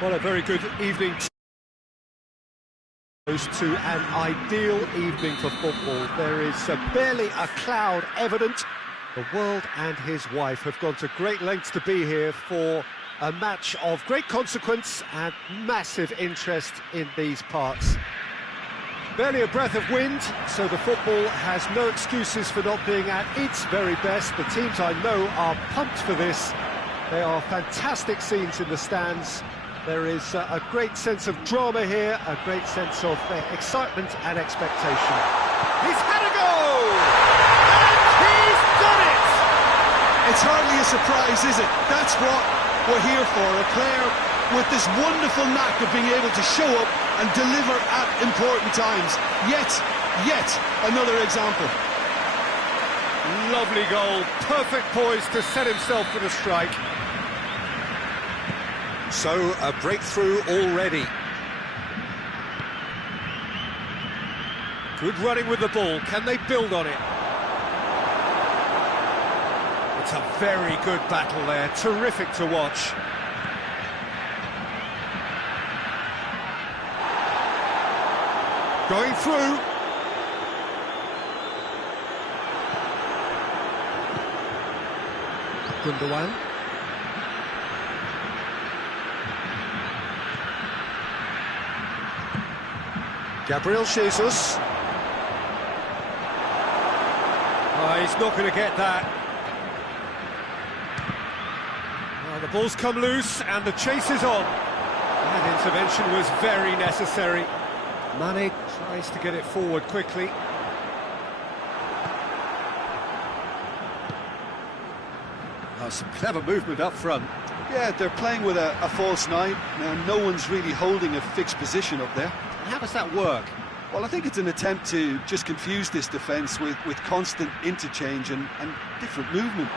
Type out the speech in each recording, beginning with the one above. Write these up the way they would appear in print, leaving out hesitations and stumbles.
Well, a very good evening to an ideal evening for football. There is barely a cloud evident. The world and his wife have gone to great lengths to be here for a match of great consequence and massive interest in these parts. Barely a breath of wind, so the football has no excuses for not being at its very best. The teams I know are pumped for this. They are fantastic scenes in the stands. There is a great sense of drama here, a great sense of excitement and expectation. He's had a go! And he's done it! It's hardly a surprise, is it? That's what we're here for, a player with this wonderful knack of being able to show up and deliver at important times. Yet another example. Lovely goal, perfect poise to set himself for the strike. So, a breakthrough already. Good running with the ball, can they build on it? It's a very good battle there, terrific to watch. Going through. Gundogan. Gabriel Jesus. Oh, he's not going to get that. Well, the ball's come loose and the chase is on. That intervention was very necessary. Mane tries to get it forward quickly. Oh, some clever movement up front. Yeah, they're playing with a false nine. Now, no one's really holding a fixed position up there. How does that work? Well, I think it's an attempt to just confuse this defence with constant interchange and different movement.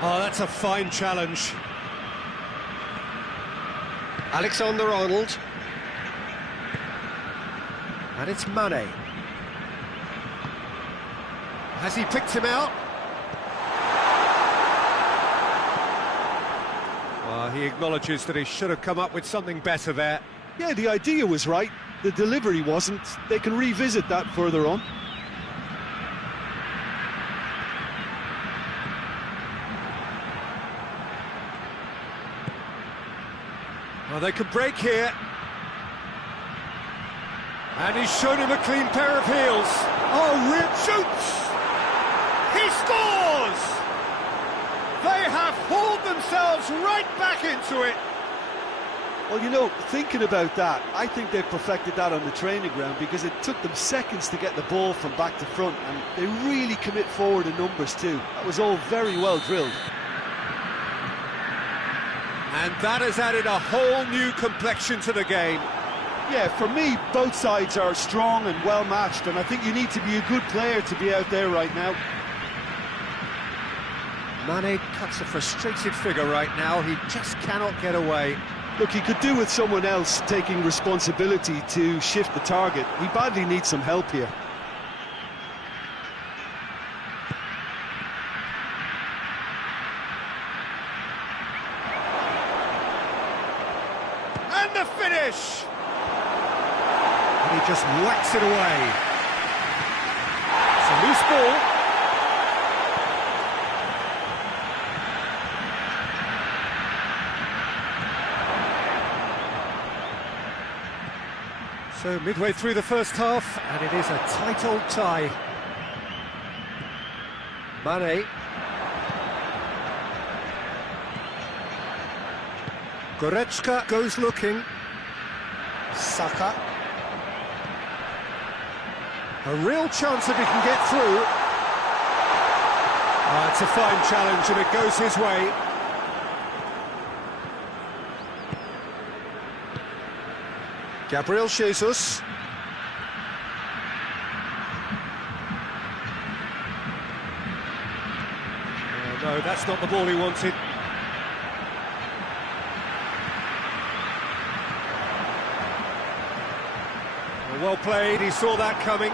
Oh, that's a fine challenge. Alexander-Arnold. And it's Mane. Has he picked him out? Well, he acknowledges that he should have come up with something better there. Yeah, the idea was right, the delivery wasn't. They can revisit that further on. Well, they could break here. And he's shown him a clean pair of heels. Oh, Rip shoots! He scores! They have hauled themselves right back into it. Well, you know, thinking about that, I think they've perfected that on the training ground because it took them seconds to get the ball from back to front, and they really commit forward in numbers too. That was all very well drilled. And that has added a whole new complexion to the game. Yeah, for me, both sides are strong and well matched, and I think you need to be a good player to be out there right now. Mane cuts a frustrated figure right now. He just cannot get away. Look, he could do with someone else taking responsibility to shift the target. He badly needs some help here. And the finish! And he just whacks it away. It's a loose ball. So midway through the first half, and it is a tight old tie. Mane. Goretzka goes looking. Saka. A real chance if he can get through. Oh, it's a fine challenge and it goes his way. Gabriel Jesus. Oh, no, that's not the ball he wanted. Well played, he saw that coming.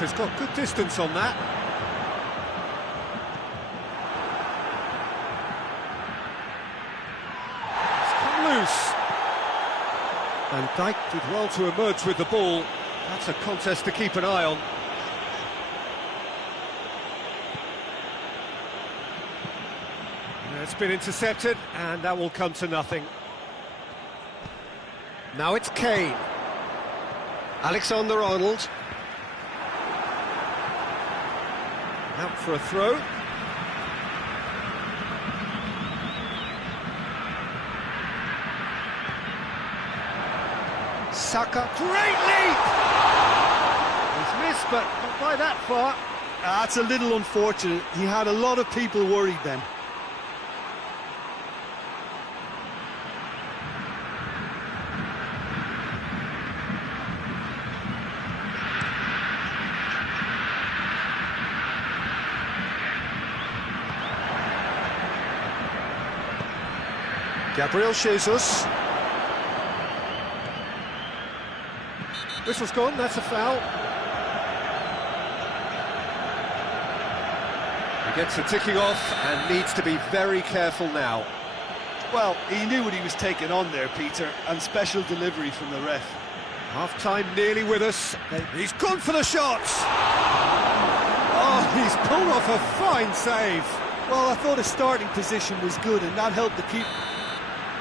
Keeper's got good distance on that. It's come loose. And Dijk did well to emerge with the ball. That's a contest to keep an eye on. It's been intercepted, and that will come to nothing. Now it's Kane. Alexander-Arnold. Out for a throw. Saka, great leap! He's missed, but not by that far. That's a little unfortunate. He had a lot of people worried then. Gabriel Jesus. Whistle's gone, that's a foul. He gets the ticking off and needs to be very careful now. Well, he knew what he was taking on there, Peter, and special delivery from the ref. Half-time nearly with us. He's gone for the shots! Oh, he's pulled off a fine save. Well, I thought his starting position was good, and that helped the keeper.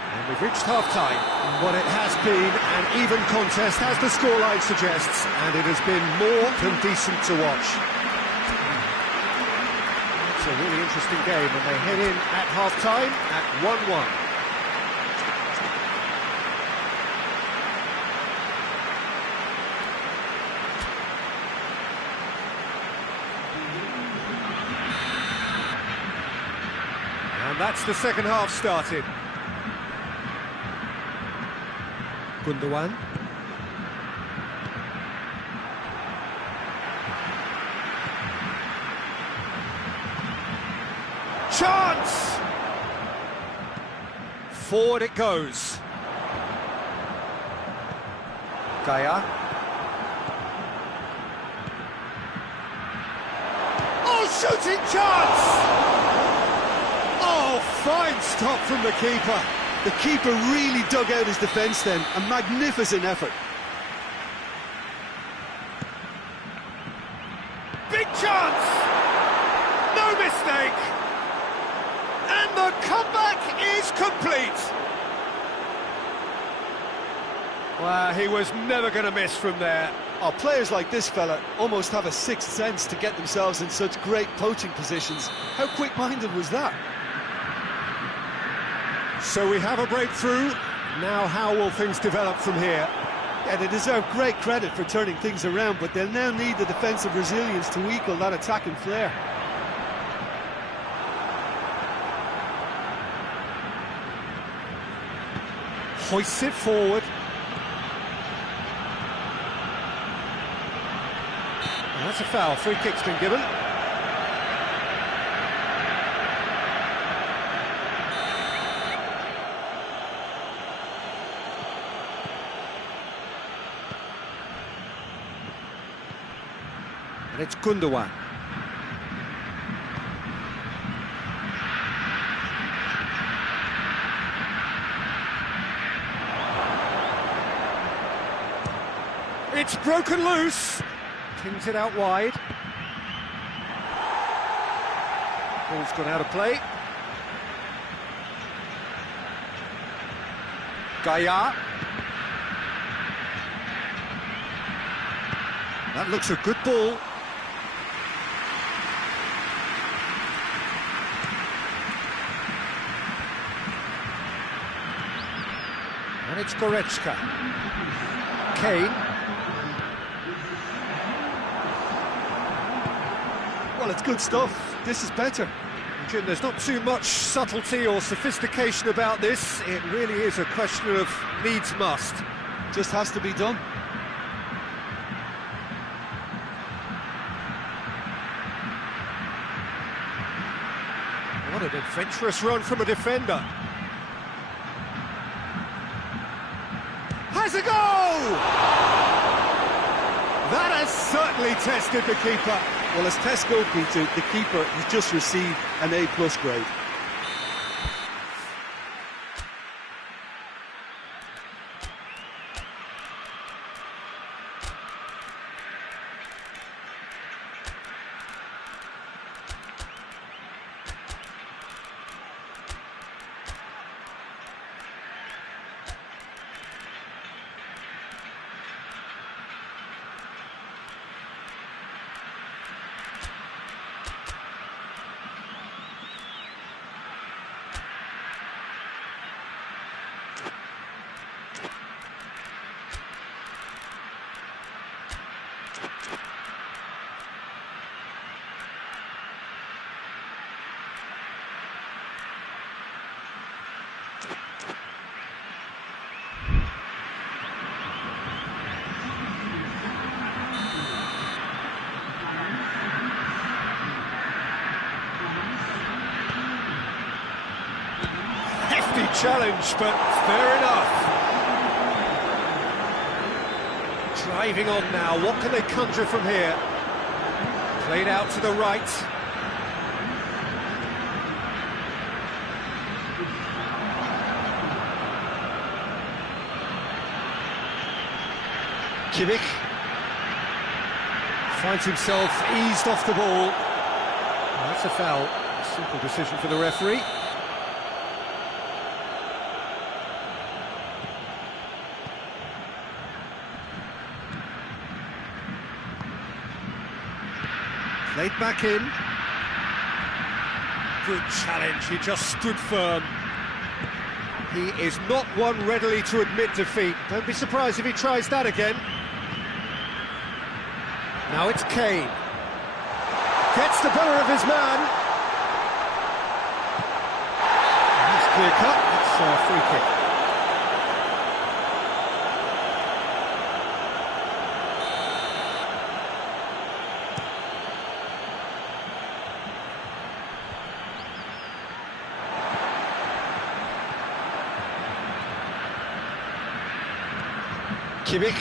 And we've reached half-time. What it has been an even contest, as the scoreline suggests, and it has been more than decent to watch. It's a really interesting game, and they head in at half-time at 1-1. And that's the second half started. Gundogan. Chance! Forward it goes. Gaia. Oh, shooting chance! Oh, fine stop from the keeper. The keeper really dug out his defence then. A magnificent effort. Big chance! No mistake! And the comeback is complete! Well, he was never going to miss from there. Oh, players like this fella almost have a sixth sense to get themselves in such great poaching positions. How quick-minded was that? So we have a breakthrough. Now how will things develop from here? Yeah, they deserve great credit for turning things around, but they'll now need the defensive resilience to equal that attacking flair. Hoists it forward. And that's a foul. Free kick's been given. And it's Gundogan. It's broken loose. Kings it out wide. Ball's gone out of play. Gaia. That looks a good ball. And it's Goretzka. Kane. Well, it's good stuff. This is better. Jim, there's not too much subtlety or sophistication about this. It really is a question of needs must. Just has to be done. What an adventurous run from a defender. Has a goal! That has certainly certainly tested the keeper. Well, as tests go, Peter, the keeper has just received an A+ grade. Challenge, but fair enough. Driving on now, what can they conjure from here? Played out to the right. Kimmich finds himself eased off the ball. That's a foul. A simple decision for the referee. Played back in. Good challenge, he just stood firm. He is not one readily to admit defeat. Don't be surprised if he tries that again. Now it's Kane. Gets the better of his man. That's clear cut, it's a free kick. Kimmich.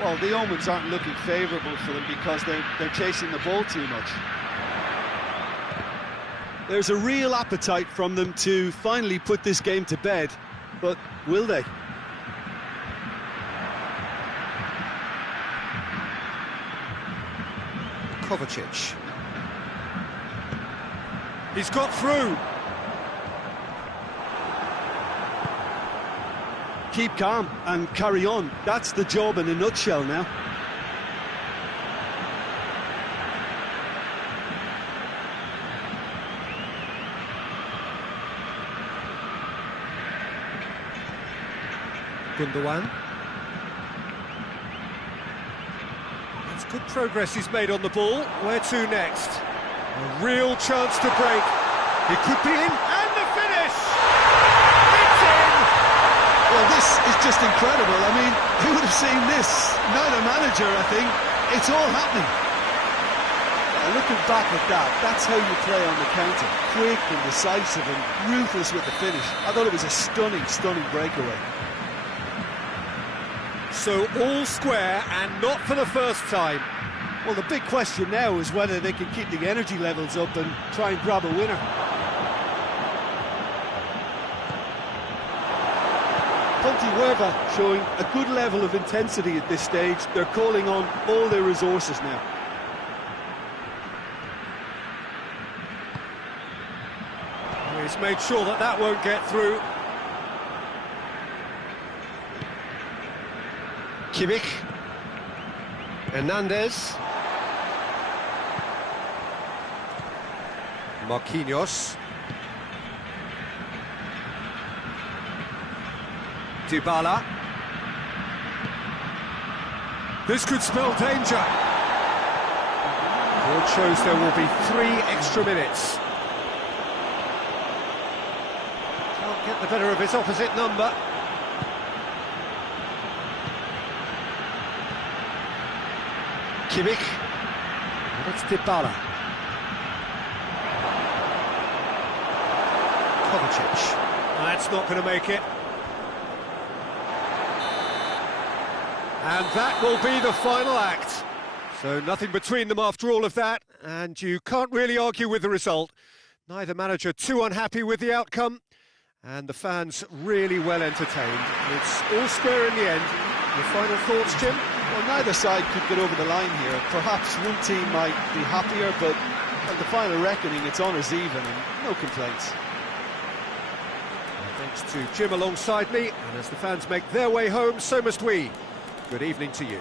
Well, the omens aren't looking favourable for them because they're chasing the ball too much. There's a real appetite from them to finally put this game to bed, but will they? Kovacic. He's got through. Keep calm and carry on. That's the job in a nutshell now. Gundogan. That's good progress he's made on the ball. Where to next? A real chance to break. It could be in, and the finish! It's in! Well, this is just incredible. I mean, who would have seen this? Not a manager, I think. It's all happening. Looking back at that, that's how you play on the counter. Quick and decisive and ruthless with the finish. I thought it was a stunning, stunning breakaway. So all square, and not for the first time. Well, the big question now is whether they can keep the energy levels up and try and grab a winner. Pontevedra showing a good level of intensity at this stage. They're calling on all their resources now. He's made sure that that won't get through. Kimmich. Hernandez. Marquinhos. Dybala. This could spell danger. Board shows there will be 3 extra minutes. Can't get the better of his opposite number. Kimmich. That's Dybala. Kovacic. That's not going to make it. And that will be the final act. So nothing between them after all of that, and you can't really argue with the result. Neither manager too unhappy with the outcome, and the fans really well entertained. It's all square in the end. Your final thoughts, Jim? Well, neither side could get over the line here. Perhaps one team might be happier, but at the final reckoning, it's honours even and no complaints. Thanks to Jim alongside me, and as the fans make their way home, so must we. Good evening to you.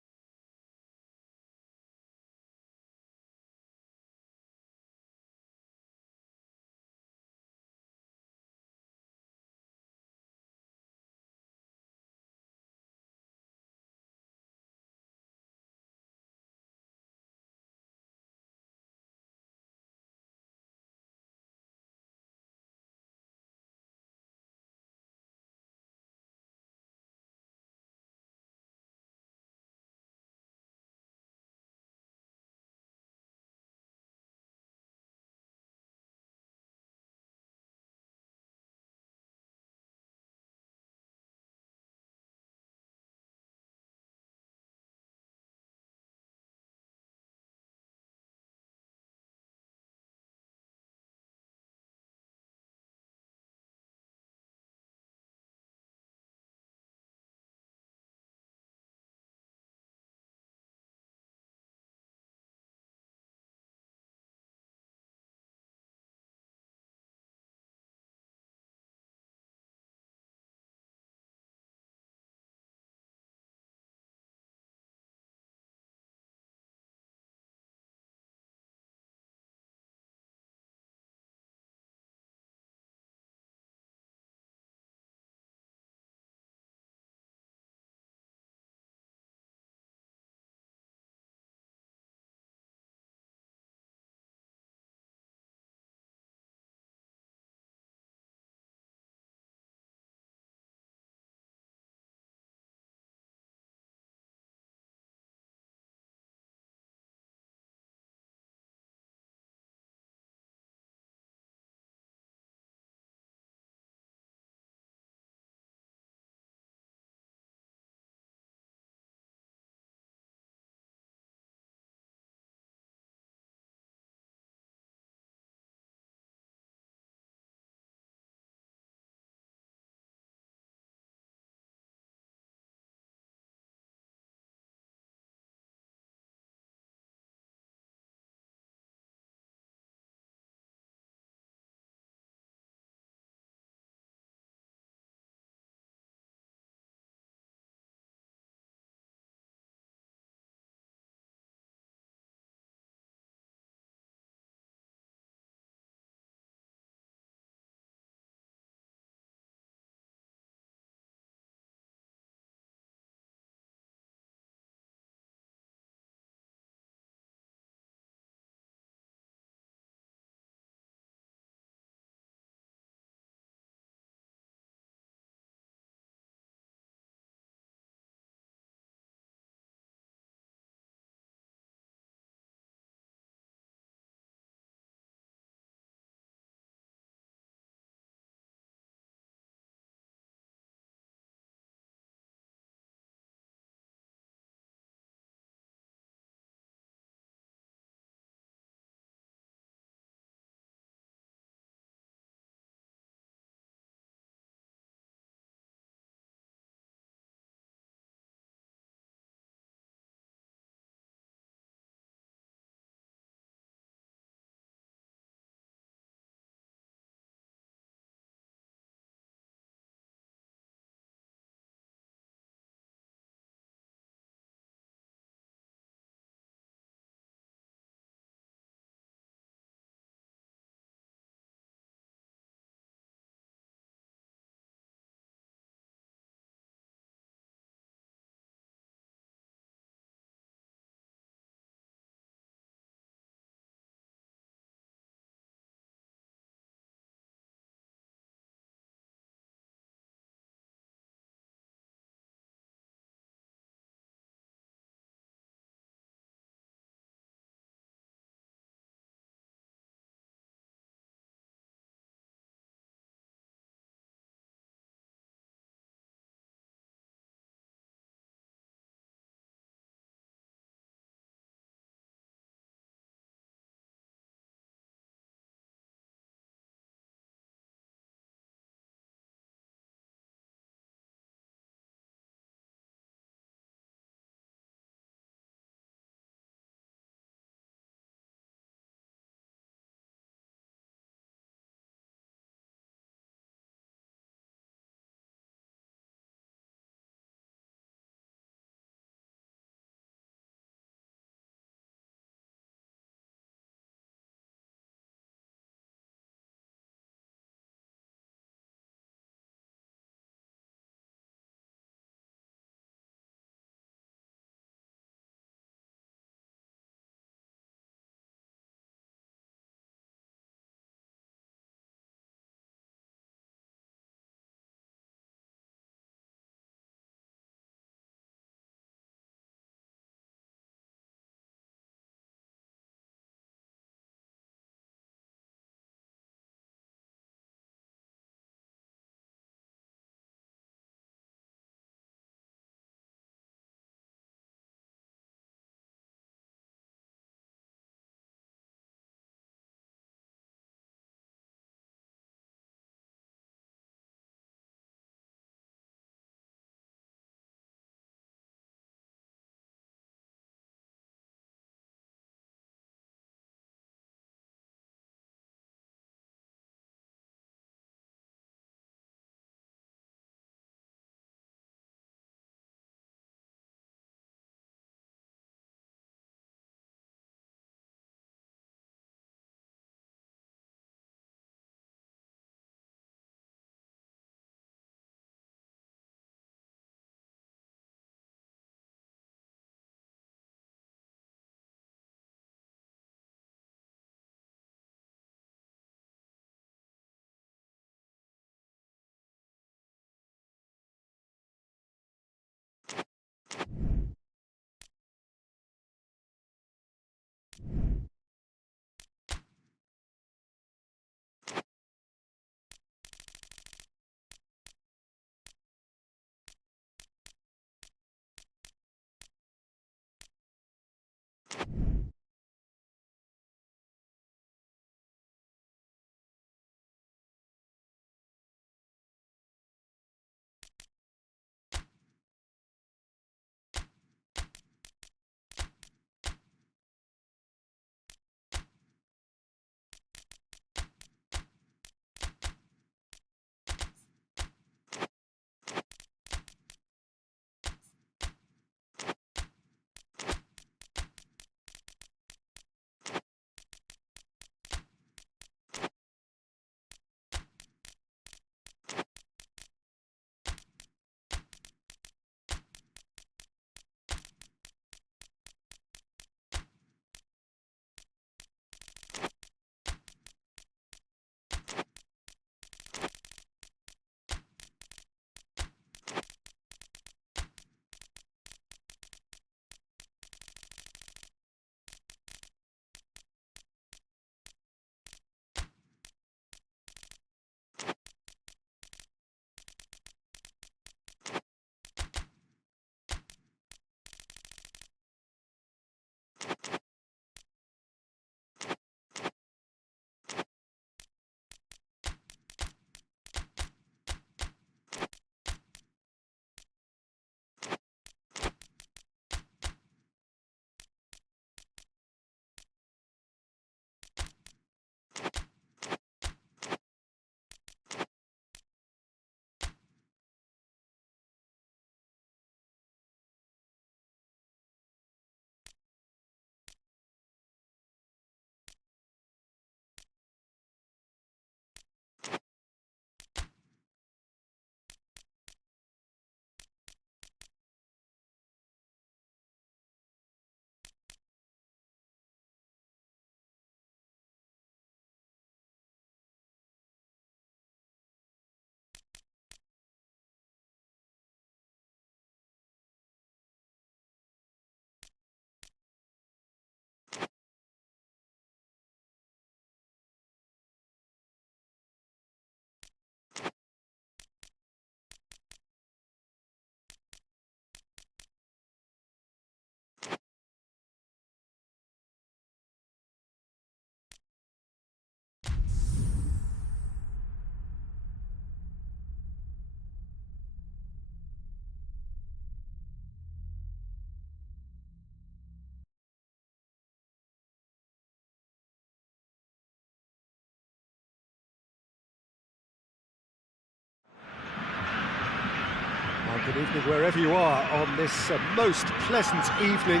Good evening wherever you are on this most pleasant evening.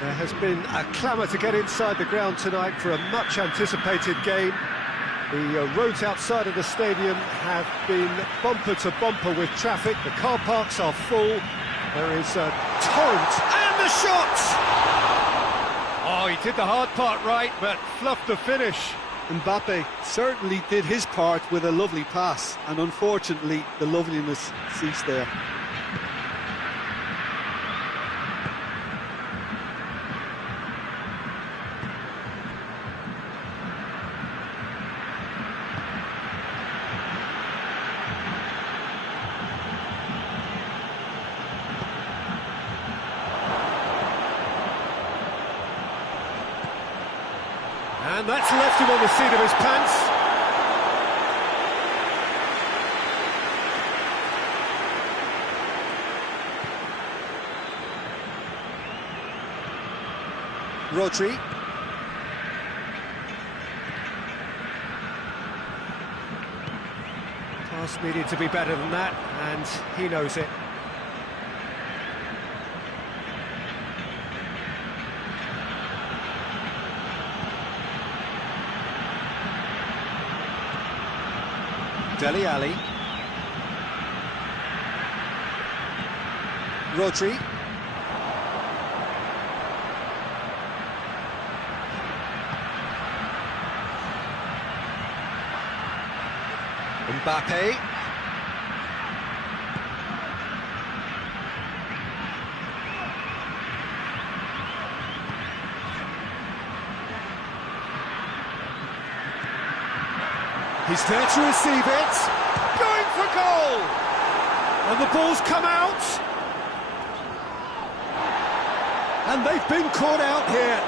There has been a clamour to get inside the ground tonight for a much-anticipated game. The roads outside of the stadium have been bumper to bumper with traffic. The car parks are full. There is a torrent, and the shot! Oh, he did the hard part right, but fluffed the finish. Mbappe certainly did his part with a lovely pass, and unfortunately the loveliness ceased there. And that's left him on the seat of his pants. Rodri. Pass needed to be better than that, and he knows it. Dele Alli. Rodri. Mbappe. He's there to receive it. Going for goal! And the ball's come out. And they've been caught out here.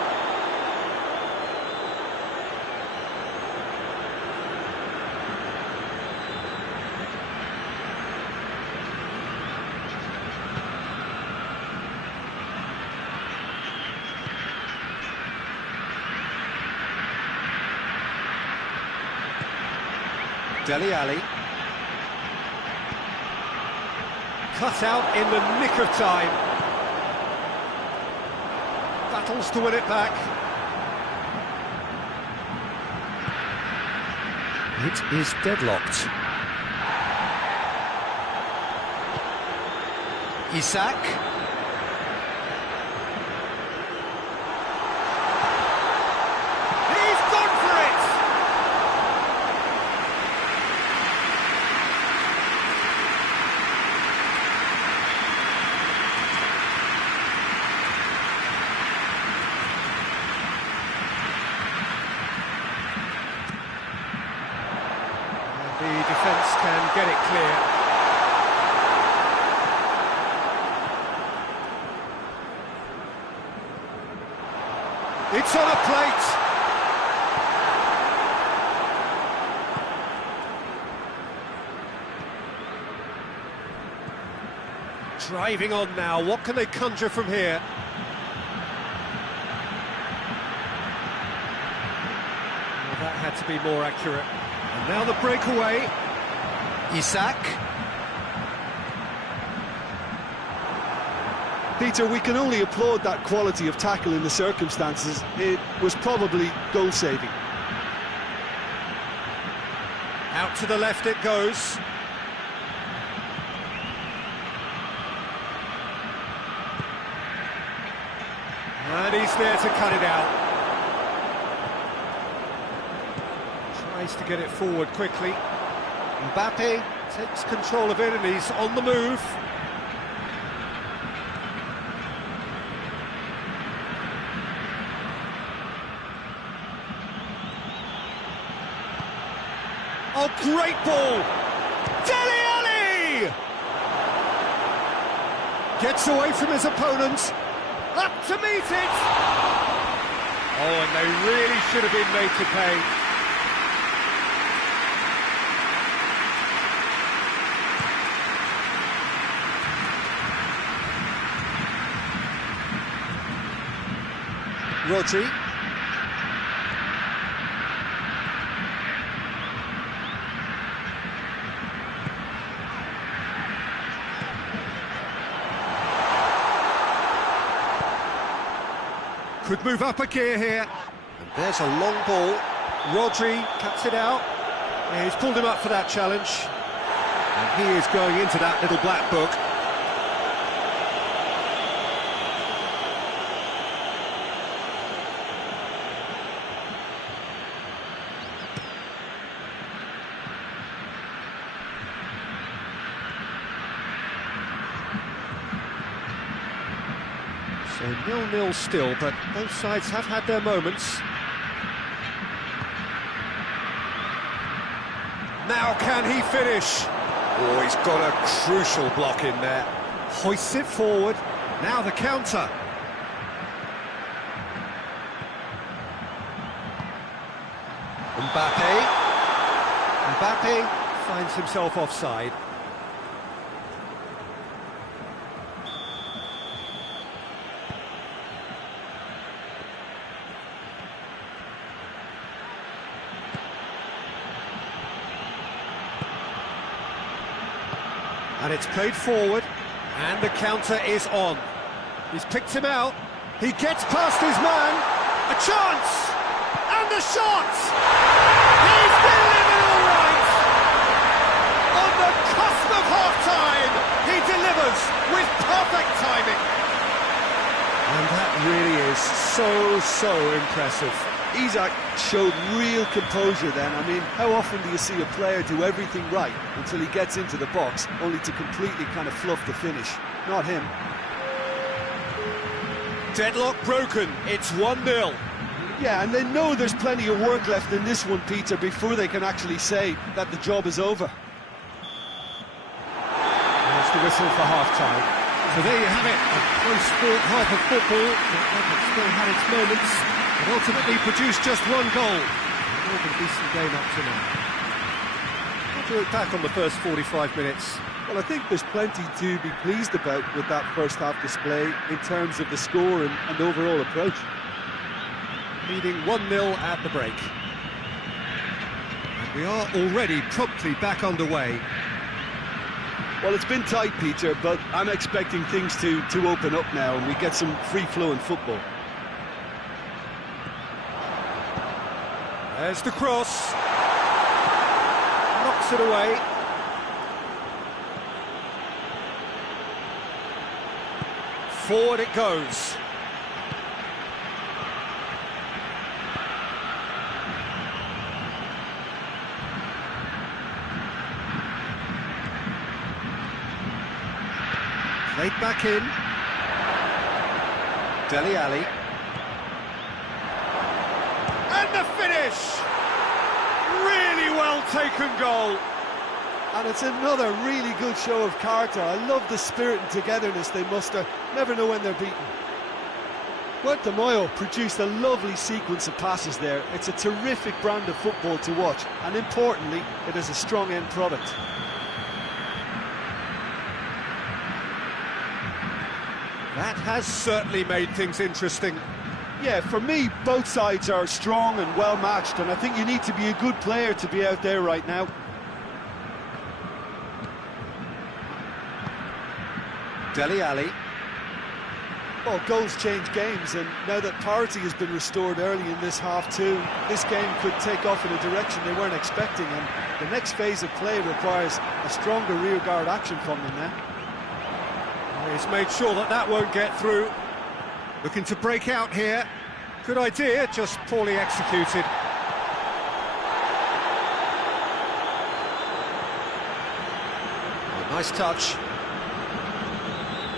Dele Alli. Cut out in the nick of time. Battles to win it back. It is deadlocked. Isak. The defence can get it clear. It's on a plate. Driving on now. What can they conjure from here? Well, that had to be more accurate. And now the breakaway. Isak. Peter, we can only applaud that quality of tackle in the circumstances. It was probably goal-saving. Out to the left it goes. And he's there to cut it out. Tries to get it forward quickly. Mbappe takes control of it and he's on the move. Oh, great ball! Dele Alli! Gets away from his opponent. Up to meet it! Oh, and they really should have been made to pay. Rodri. Could move up a gear here. And there's a long ball. Rodri cuts it out. Yeah, he's pulled him up for that challenge. And he is going into that little black book. So 0-0 still, but both sides have had their moments. Now can he finish? Oh, he's got a crucial block in there. Hoists it forward. Now the counter. Mbappe finds himself offside. And it's played forward, and the counter is on. He's picked him out. He gets past his man. A chance! And the shot! He's delivered all right! On the cusp of half-time, he delivers with perfect timing. And that really is so impressive. Isak showed real composure then. I mean, how often do you see a player do everything right until he gets into the box, only to completely kind of fluff the finish? Not him. Deadlock broken, it's 1-0. Yeah, and they know there's plenty of work left in this one, Peter, before they can actually say that the job is over. There's the whistle for half-time. So there you have it, a close-fought half of football that still had its moments, but ultimately produced just one goal. More than a decent game up to now. How do you look back on the first 45 minutes? Well, I think there's plenty to be pleased about with that first half display in terms of the score and overall approach. Leading 1-0 at the break. And we are already promptly back underway. Well, it's been tight, Peter, but I'm expecting things to open up now and we get some free-flowing football. There's the cross. Knocks it away. Forward it goes. Played back in. Dele Alli. And the finish! Really well taken goal. And it's another really good show of character. I love the spirit and togetherness they muster. Never know when they're beaten. Huerta Moyo produced a lovely sequence of passes there. It's a terrific brand of football to watch. And importantly, it is a strong end product. That has certainly made things interesting. Yeah, for me, both sides are strong and well matched, and I think you need to be a good player to be out there right now. Dele Alli. Well, goals change games, and now that parity has been restored early in this half too, this game could take off in a direction they weren't expecting, and the next phase of play requires a stronger rearguard action from them now. He's made sure that that won't get through. Looking to break out here. Good idea, just poorly executed. A nice touch.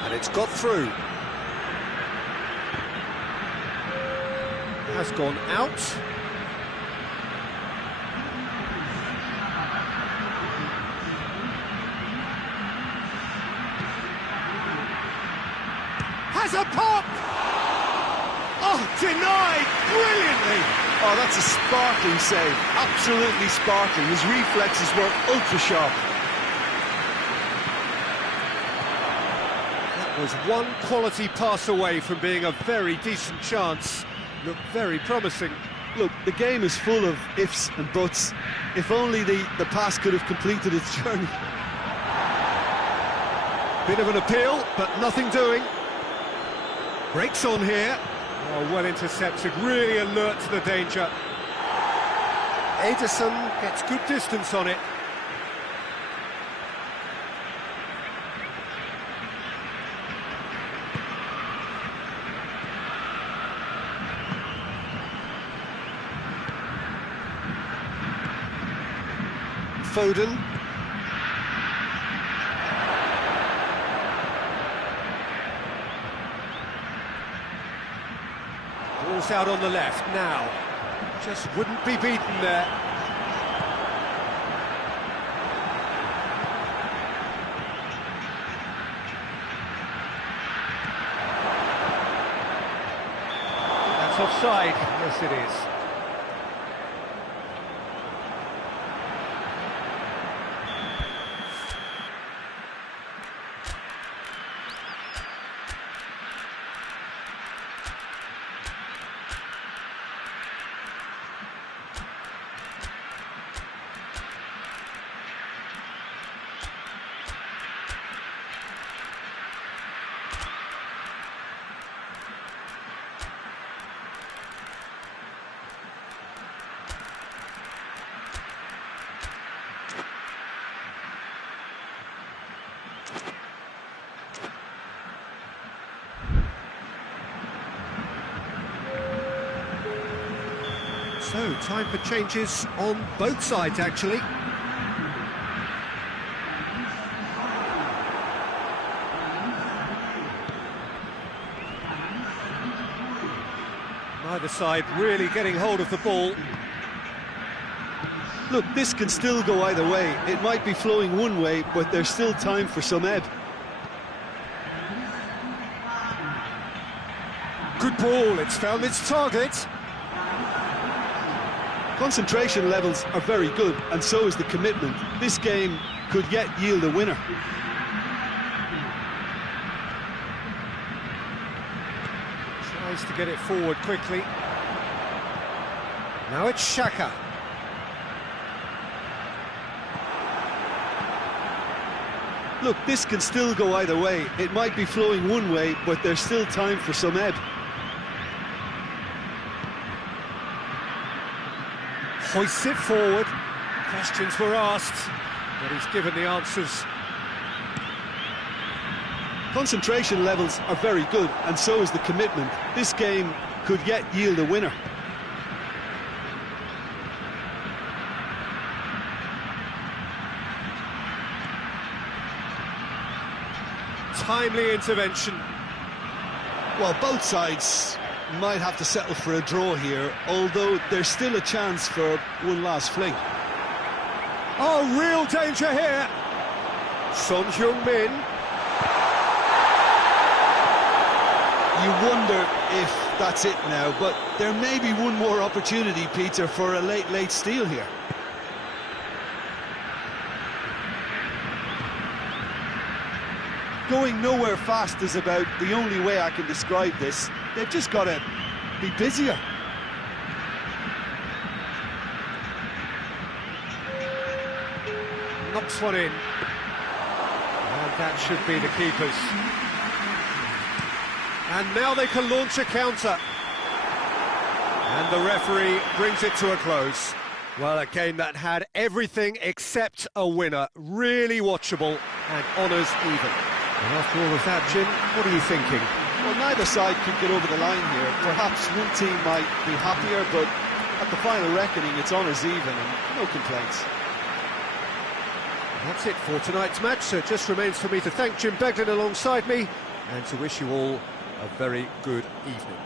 And it's got through. Has gone out. Has a pop! Oh, denied brilliantly! Oh, that's a sparkling save. Absolutely sparkling. His reflexes were ultra sharp. That was one quality pass away from being a very decent chance. Looked very promising. Look, the game is full of ifs and buts. If only the pass could have completed its journey. Bit of an appeal, but nothing doing. Breaks on here. Oh, well intercepted, really alert to the danger. Ederson gets good distance on it. Foden. Ball's out on the left now. Just wouldn't be beaten there. That's offside. Yes, it is. So, time for changes on both sides, actually. Neither side really getting hold of the ball. Look, this can still go either way. It might be flowing one way, but there's still time for some ebb. Good ball, it's found its target. Concentration levels are very good, and so is the commitment. This game could yet yield a winner. Tries to get it forward quickly. Now it's Xhaka. Look, this can still go either way. It might be flowing one way, but there's still time for some ebb. Hoists it forward. Questions were asked, but he's given the answers. Concentration levels are very good, and so is the commitment. This game could yet yield a winner. Timely intervention. Well, both sides might have to settle for a draw here, although there's still a chance for one last fling. Oh, real danger here. Son Heung-min. You wonder if that's it now, but there may be one more opportunity, Peter, for a late steal here. Going nowhere fast is about the only way I can describe this. They've just got to be busier. Knocks one in. And that should be the keepers. And now they can launch a counter. And the referee brings it to a close. Well, a game that had everything except a winner. Really watchable and honours even. And after all of that, Jim, what are you thinking? Well, neither side could get over the line here. Perhaps one team might be happier, but at the final reckoning, it's honours even and no complaints. And that's it for tonight's match, so it just remains for me to thank Jim Beglin alongside me and to wish you all a very good evening.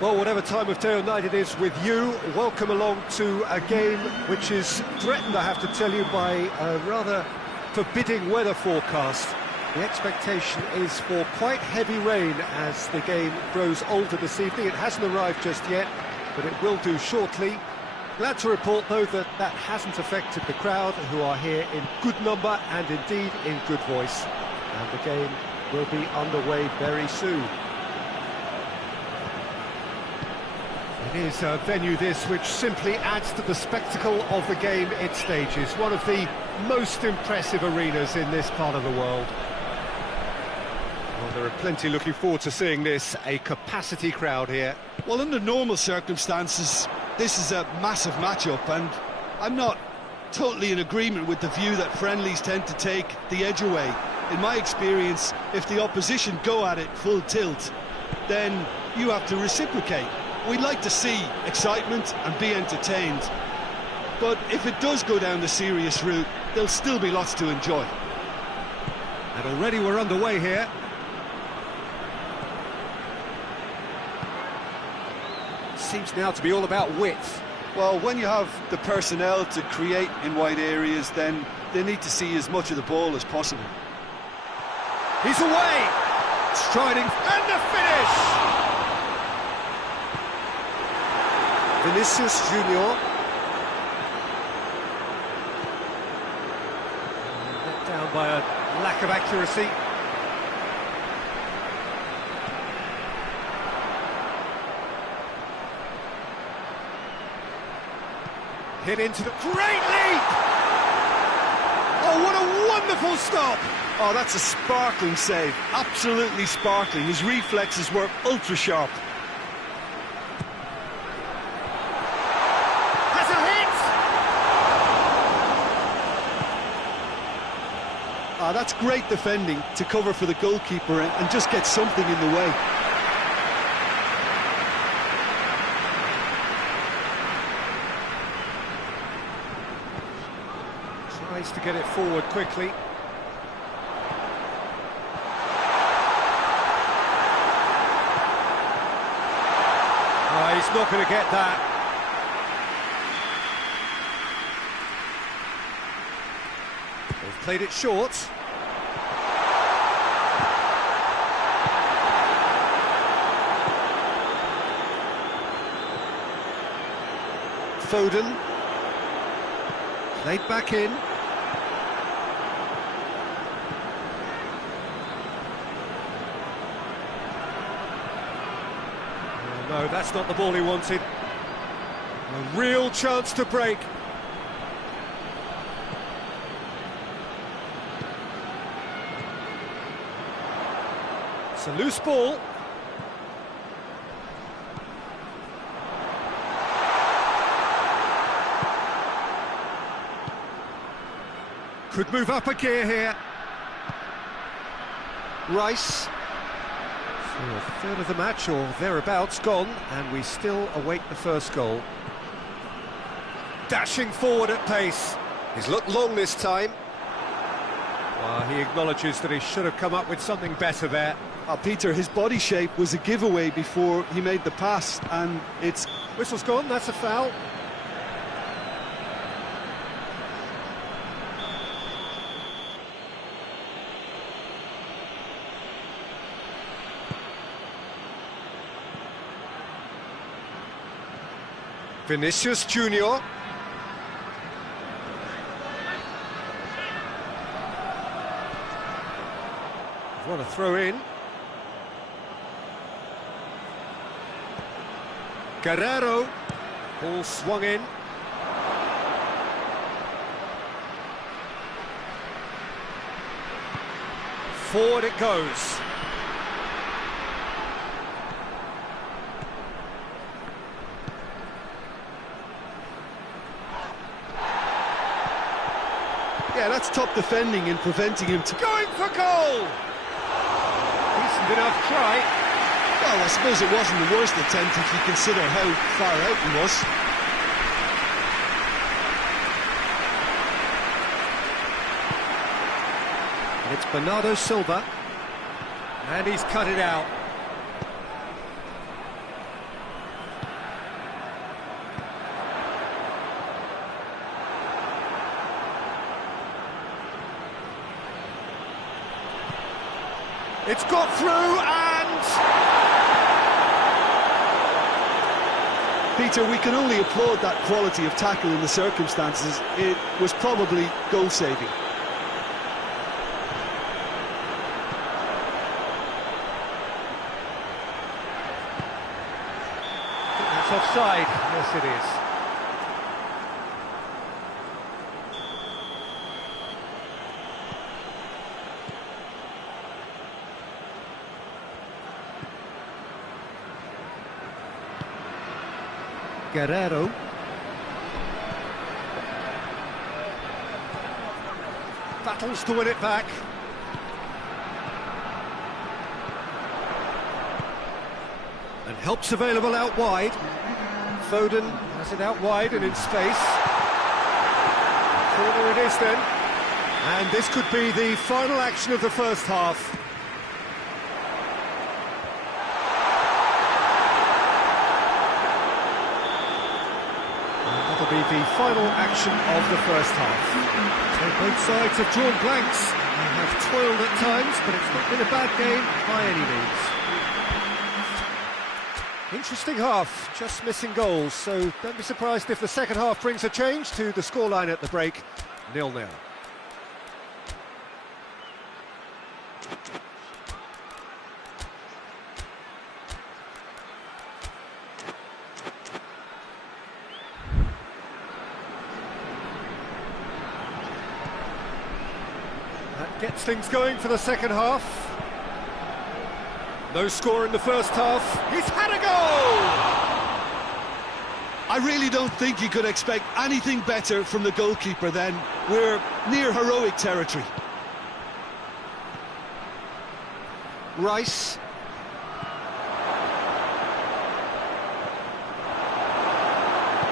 Well, whatever time of day or night it is with you, welcome along to a game which is threatened, I have to tell you, by a rather forbidding weather forecast. The expectation is for quite heavy rain as the game grows older this evening. It hasn't arrived just yet, but it will do shortly. Glad to report, though, that that hasn't affected the crowd, who are here in good number and indeed in good voice. And the game will be underway very soon. It is a venue this which simply adds to the spectacle of the game it stages. One of the most impressive arenas in this part of the world. Well, there are plenty looking forward to seeing this, a capacity crowd here. Well, under normal circumstances, this is a massive matchup, and I'm not totally in agreement with the view that friendlies tend to take the edge away. In my experience, if the opposition go at it full tilt, then you have to reciprocate. We'd like to see excitement and be entertained, but if it does go down the serious route, there'll still be lots to enjoy. And already we're underway here. Seems now to be all about width. Well, when you have the personnel to create in wide areas, then they need to see as much of the ball as possible. He's away! Striding, and the finish! Vinicius Junior. Let down by a lack of accuracy. Hit into the great leap! Oh, what a wonderful stop! Oh, that's a sparkling save. Absolutely sparkling. His reflexes were ultra sharp. Has a hit! Ah, that's great defending to cover for the goalkeeper and just get something in the way. Tries to get it forward quickly. Oh, he's not going to get that. They've played it short. Foden. Played back in. No, that's not the ball he wanted. A real chance to break. It's a loose ball. Could move up a gear here. Rice. So a third of the match, or thereabouts, gone, and we still await the first goal. Dashing forward at pace. He's looked long this time. He acknowledges that he should have come up with something better there. Peter, his body shape was a giveaway before he made the pass, and it's... Whistle's gone, that's a foul. Vinicius Junior. What a throw in. Guerrero. Ball swung in. Forward it goes. Yeah, that's top defending and preventing him to... Going for goal! Decent enough try. Well, I suppose it wasn't the worst attempt if you consider how far out he was. And it's Bernardo Silva. And he's cut it out. It's got through and... Peter, we can only applaud that quality of tackle in the circumstances. It was probably goal-saving. That's offside. Yes, it is. Guerrero. Battles to win it back. And help's available out wide. Foden has it out wide and in space. Corner it is then. And this could be the final action of the first half. That'll be the final action of the first half. So both sides have drawn blanks. They have toiled at times, but it's not been a bad game by any means. Interesting half, just missing goals, so don't be surprised if the second half brings a change to the scoreline at the break, 0-0. That gets things going for the second half. No score in the first half. He's had a goal! I really don't think you could expect anything better from the goalkeeper then. We're near heroic territory. Rice.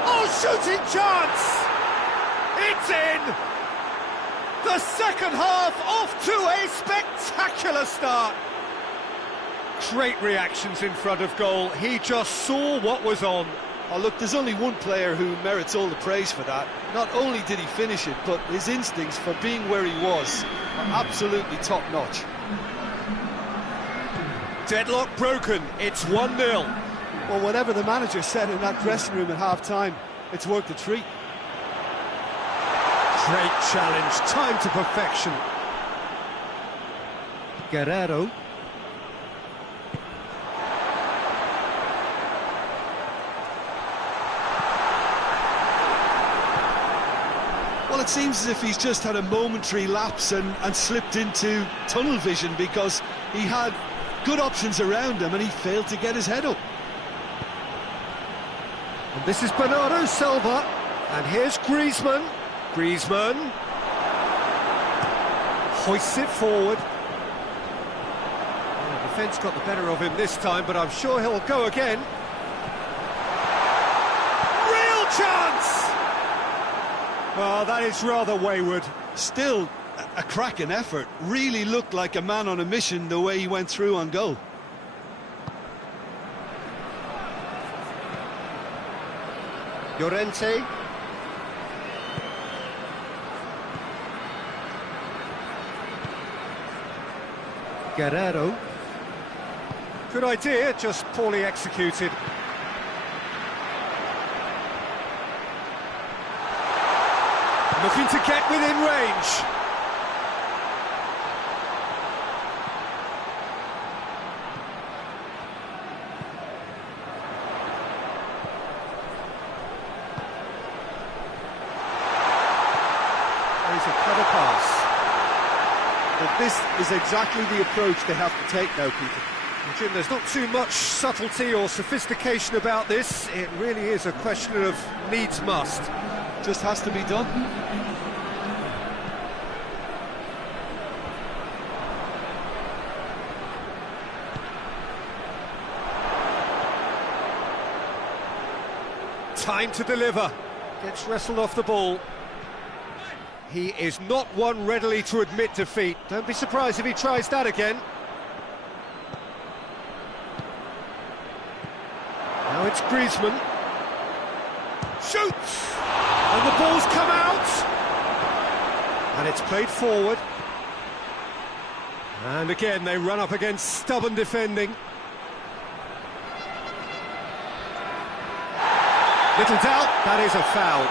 Oh, shooting chance! It's in! The second half off to a spectacular start. Great reactions in front of goal. He just saw what was on. Oh, look, there's only one player who merits all the praise for that. Not only did he finish it, but his instincts for being where he was are absolutely top-notch. Deadlock broken. It's 1-0. Well, whatever the manager said in that dressing room at half-time, it's worked a treat. Great challenge. Time to perfection. Guerrero. Well, it seems as if he's just had a momentary lapse and slipped into tunnel vision because he had good options around him and he failed to get his head up. And this is Bernardo Silva. And here's Griezmann. Griezmann hoists it forward. Well, the defence got the better of him this time, but I'm sure he'll go again. Real chance! Well, that is rather wayward. Still a cracking effort. Really looked like a man on a mission the way he went through on goal. Llorente. Guerrero. Good idea, just poorly executed. Looking to get within range. There's a clever pass. But this is exactly the approach they have to take now, Peter. Well, Jim, there's not too much subtlety or sophistication about this. It really is a question of needs must. Just has to be done. Time to deliver. Gets wrestled off the ball. He is not one readily to admit defeat. Don't be surprised if he tries that again. Now it's Griezmann. Shoots! And the ball's come out! And it's played forward. And again, they run up against stubborn defending. Little doubt, that is a foul.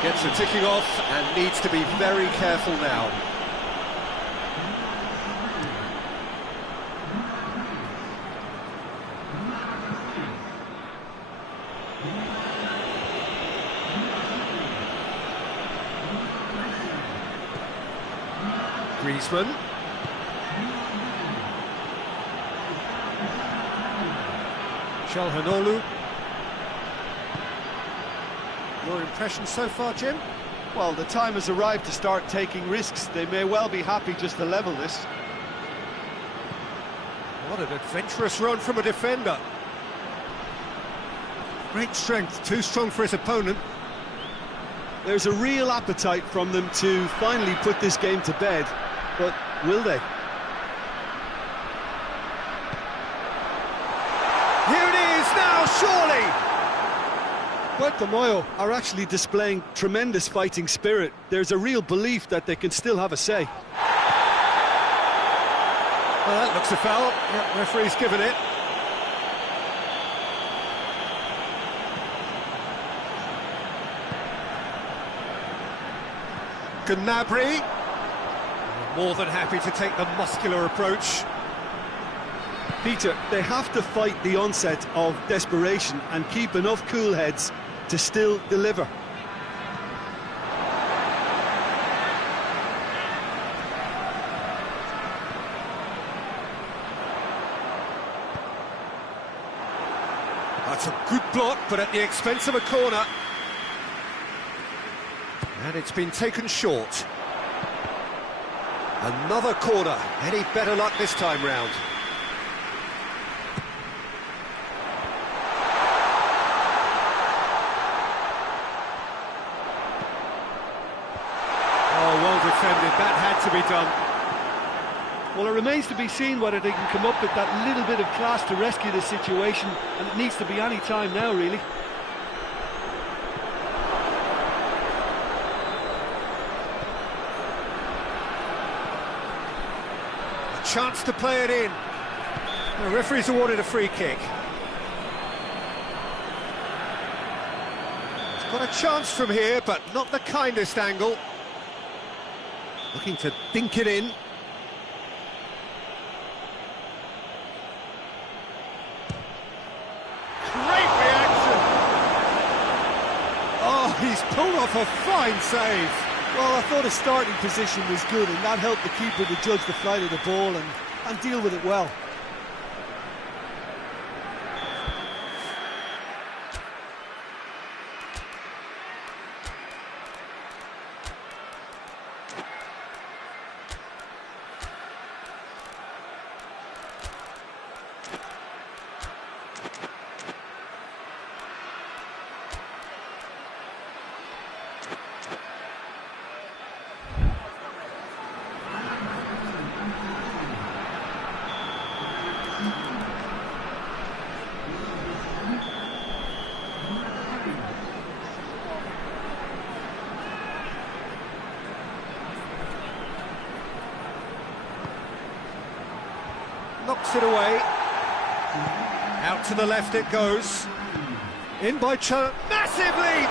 Gets the ticking off and needs to be very careful now. Griezmann. Çalhanoğlu. Your impression so far, Jim? Well, the time has arrived to start taking risks. They may well be happy just to level this. What an adventurous run from a defender. Great strength, too strong for his opponent. There's a real appetite from them to finally put this game to bed, but will they? Here it is now, surely! Puerto Moyo are actually displaying tremendous fighting spirit. There's a real belief that they can still have a say. Well, that looks a foul. Yep, referee's given it. Gnabry. More than happy to take the muscular approach. Peter, they have to fight the onset of desperation and keep enough cool heads to still deliver. That's a good block, but at the expense of a corner. And it's been taken short. Another corner. Any better luck this time round? Defended. That had to be done. Well, it remains to be seen whether they can come up with that little bit of class to rescue the situation, and it needs to be any time now, really. A chance to play it in. The referee's awarded a free kick. He's got a chance from here, but not the kindest angle. Looking to dink it in. Great reaction! Oh, he's pulled off a fine save. Well, I thought his starting position was good, and that helped the keeper to judge the flight of the ball and deal with it well. Knocks it away. Out to the left it goes. In by massive leap!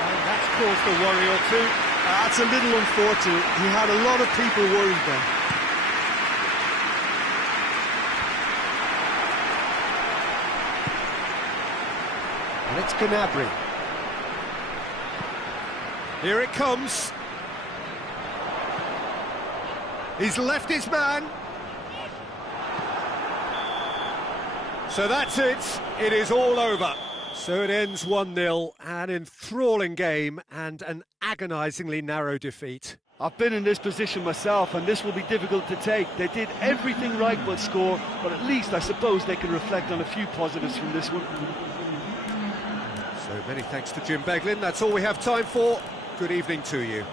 And that's caused a worry or two. That's a little unfortunate. He had a lot of people worried then. It's Gnabry. Here it comes. He's left his man. So that's it. It is all over. So it ends 1-0, an enthralling game and an agonisingly narrow defeat. I've been in this position myself, and this will be difficult to take. They did everything right but score, but at least I suppose they can reflect on a few positives from this one. So many thanks to Jim Beglin. That's all we have time for. Good evening to you.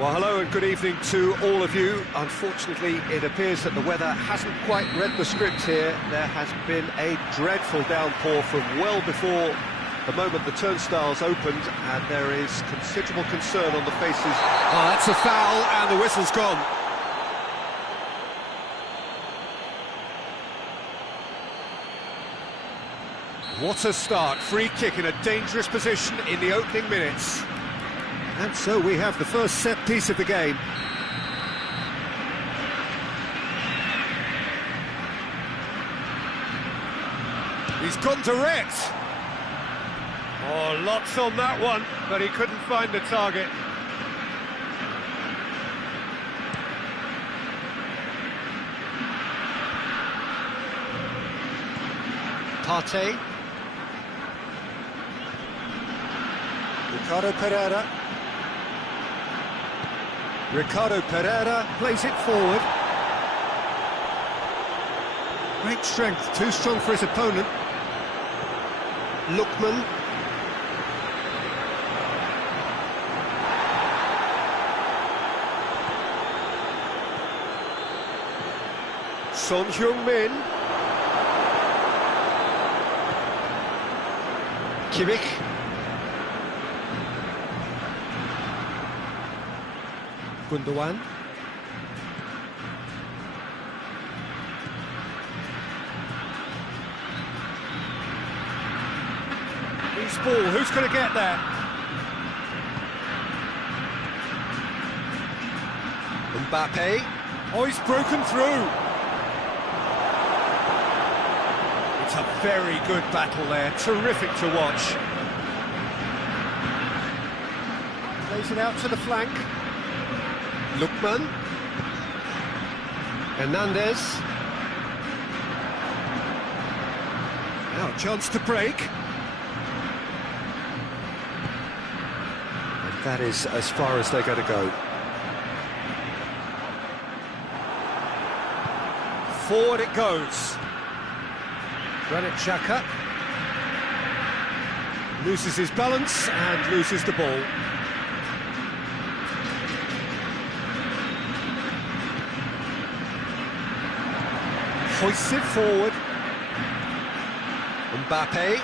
Well, hello and good evening to all of you. Unfortunately, it appears that the weather hasn't quite read the script here. There has been a dreadful downpour from well before the moment the turnstiles opened, and there is considerable concern on the faces. Oh, that's a foul, and the whistle's gone. What a start. Free kick in a dangerous position in the opening minutes. And so we have the first set piece of the game. He's gone direct. Oh, lots on that one, but he couldn't find the target. Partey. Ricardo Pereira plays it forward. Great strength, too strong for his opponent. Lookman. Son Heung-min. Kimmich. Gundogan. Loose ball, who's going to get there? Mbappe. Oh, he's broken through. It's a very good battle there, terrific to watch. Plays it out to the flank. Lookman. Hernandez. Now a chance to break. And that is as far as they're going to go. Forward it goes. Granit Xhaka loses his balance and loses the ball. Hoists it forward. Mbappe.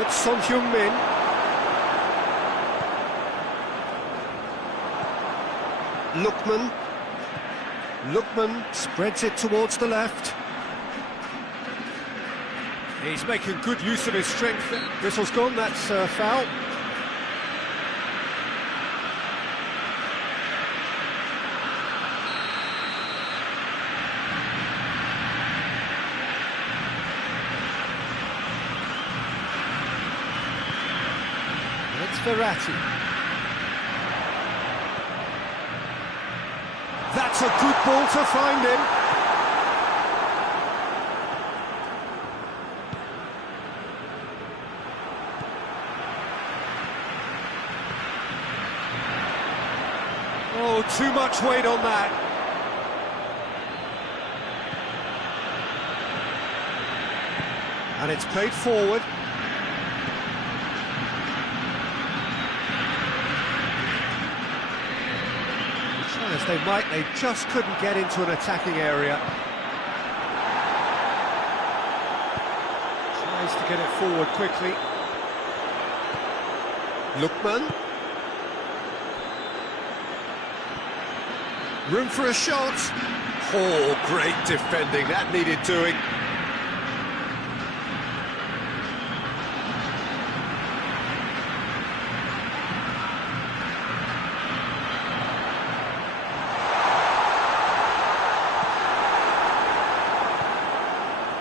It's Son Heung-min. Lookman spreads it towards the left. He's making good use of his strength. Whistle's gone, that's a foul. It's Verratti. That's a good ball to find him. Oh, too much weight on that. And it's played forward. As they might, they just couldn't get into an attacking area. Tries to get it forward quickly. Lookman. Room for a shot. Oh, great defending, that needed doing.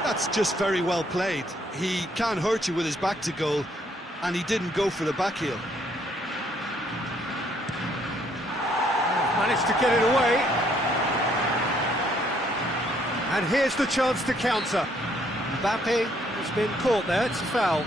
That's just very well played. He can't hurt you with his back to goal, and he didn't go for the back heel. Managed to get it away. And here's the chance to counter. Mbappe has been caught there, it's a foul.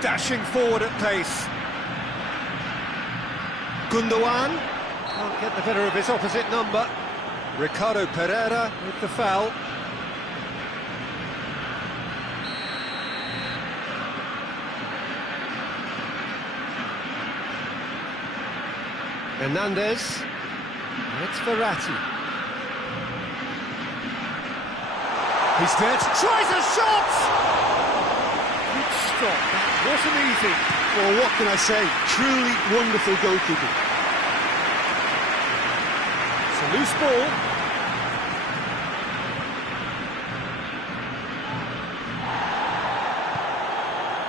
Dashing forward at pace. Gundogan can't get the better of his opposite number. Ricardo Pereira with the foul. Hernandez. It's Verratti. He's dead. Tries a shot! Stop. That wasn't easy. Well, what can I say? Truly wonderful goalkeeping. It's a loose ball.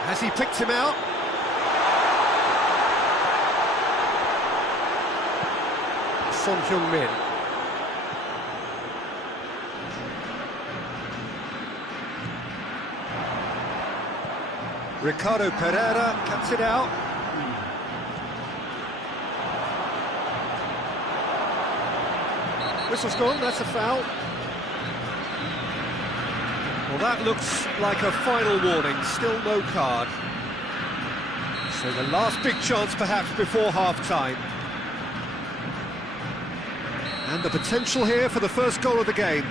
Has he picked him out? Son Heung-min. Ricardo Pereira cuts it out. Whistle's gone, that's a foul. Well, that looks like a final warning, still no card. So the last big chance perhaps before half-time. And the potential here for the first goal of the game.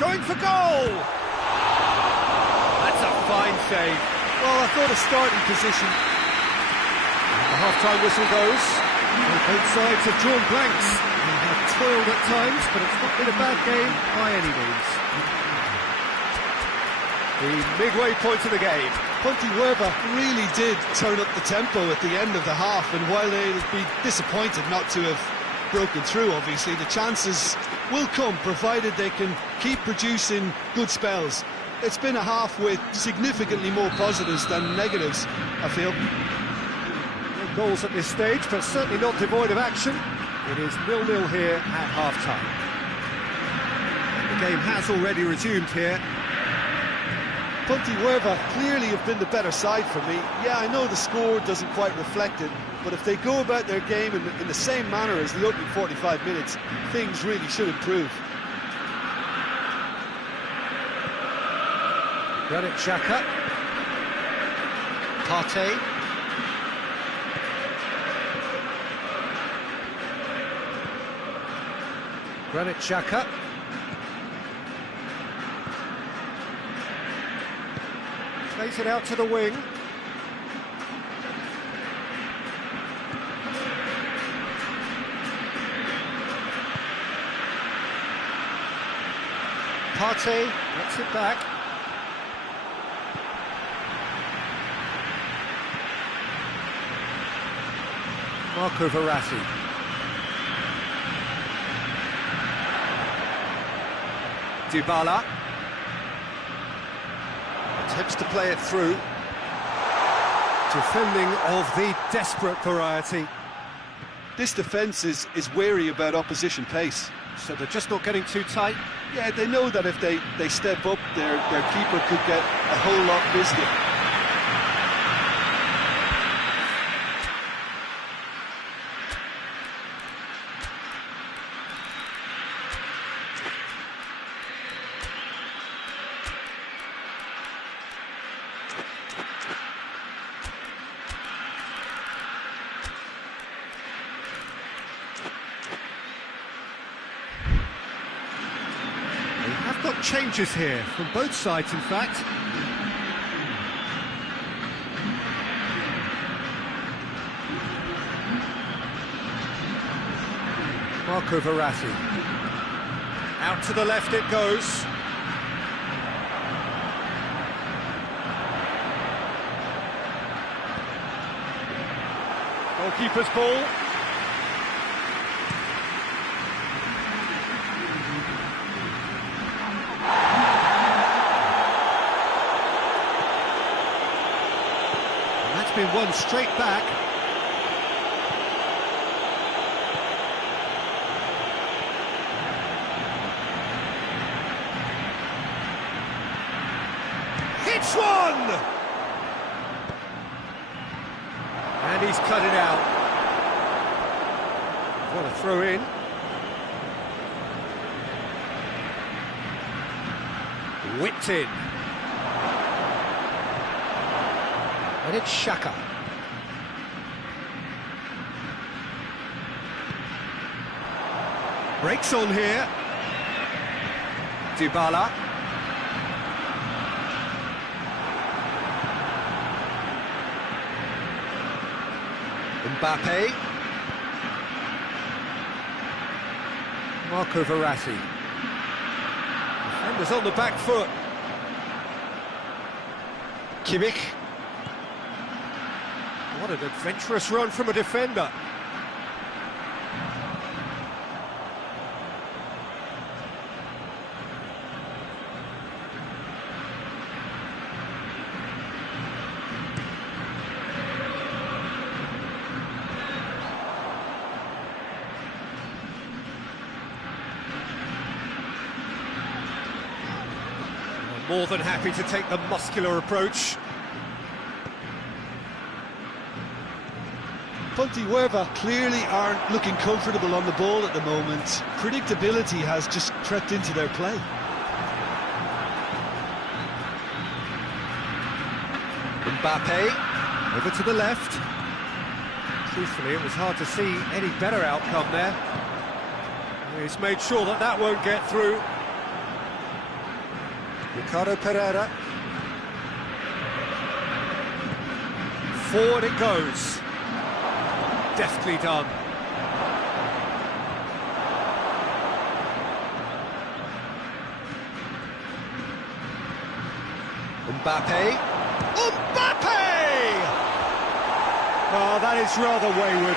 Going for goal! That's a fine save. Well, I thought a starting position. The half-time whistle goes. Both sides have drawn blanks. They have toiled at times, but it's not been a bad game by any means. The midway point of the game. Pontevedra really did turn up the tempo at the end of the half, and while they'll be disappointed not to have broken through, obviously, the chances will come, provided they can keep producing good spells. It's been a half with significantly more positives than negatives, I feel. No goals at this stage, but certainly not devoid of action. It is 0-0 here at half-time. The game has already resumed here. Pontevedra clearly have been the better side for me. Yeah, I know the score doesn't quite reflect it, but if they go about their game in the same manner as the opening 45 minutes, things really should improve. Granit Xhaka. Partey. Granit Xhaka. Plays it out to the wing. Partey gets it back. Marco Verratti. Dybala. Attempts to play it through. Defending of the desperate variety. This defence is wary about opposition pace. So they're just not getting too tight. Yeah, they know that if they step up, their keeper could get a whole lot busier. Changes here from both sides, in fact. Marco Verratti. Out to the left it goes. Goalkeeper's ball. Been won straight back. Hits one! And he's cut it out. What a throw in. Whipped in. And it's Xhaka. Breaks on here. Dybala. Mbappe. Marco Verratti. Defenders on the back foot. Kimmich. What an adventurous run from a defender. More than happy to take the muscular approach. Ponte Huerva clearly aren't looking comfortable on the ball at the moment. Predictability has just crept into their play. Mbappe, over to the left. Truthfully, it was hard to see any better outcome there. He's made sure that that won't get through. Ricardo Pereira. Forward it goes. Deftly done. Mbappe. Mbappe! Oh, that is rather wayward.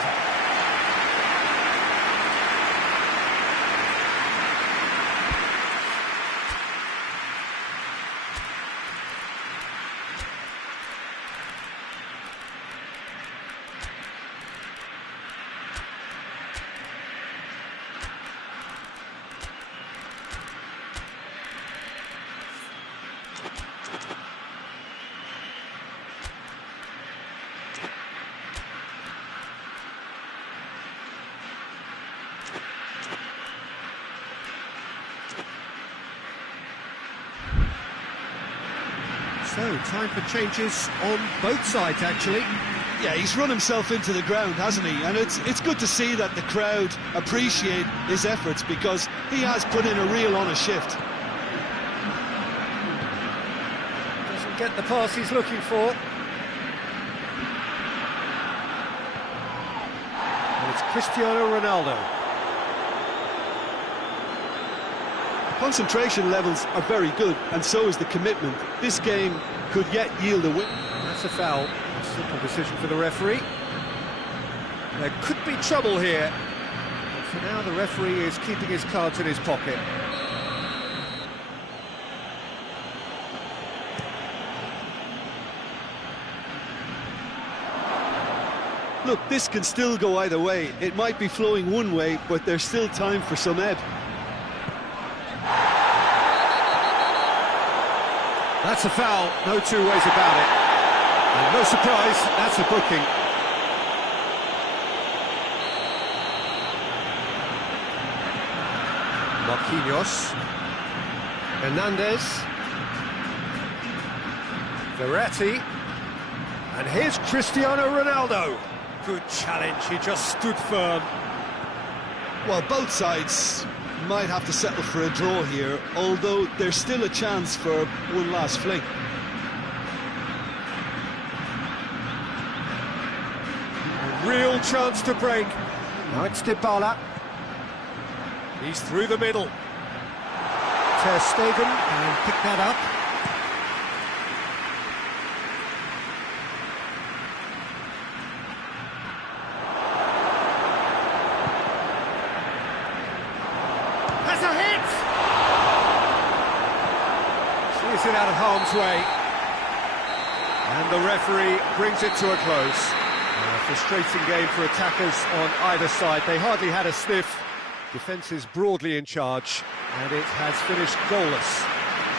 So, time for changes on both sides, actually. Yeah, he's run himself into the ground, hasn't he? And it's good to see that the crowd appreciate his efforts, because he has put in a real honest shift. Doesn't get the pass he's looking for. And it's Cristiano Ronaldo. Concentration levels are very good, and so is the commitment. This game could yet yield a win. That's a foul. A simple decision for the referee. There could be trouble here. But for now, the referee is keeping his cards in his pocket. Look, this can still go either way. It might be flowing one way, but there's still time for some ebb. That's a foul, no two ways about it. And no surprise, that's a booking. Marquinhos. Hernandez. Verratti. And here's Cristiano Ronaldo. Good challenge, he just stood firm. Well, both sides might have to settle for a draw here, although there's still a chance for one last fling. A real chance to break. Now it's Dybala. He's through the middle. Ter Stegen can pick that up. Has a hit! She's it out of harm's way. And the referee brings it to a close. A frustrating game for attackers on either side. They hardly had a sniff. Defence is broadly in charge, and it has finished goalless.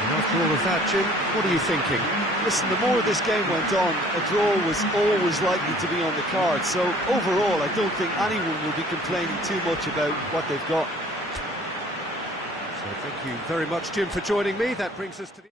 And after all of that, Jim, what are you thinking? Listen, the more this game went on, a draw was always likely to be on the card. So overall, I don't think anyone will be complaining too much about what they've got. So thank you very much, Jim, for joining me. That brings us to the...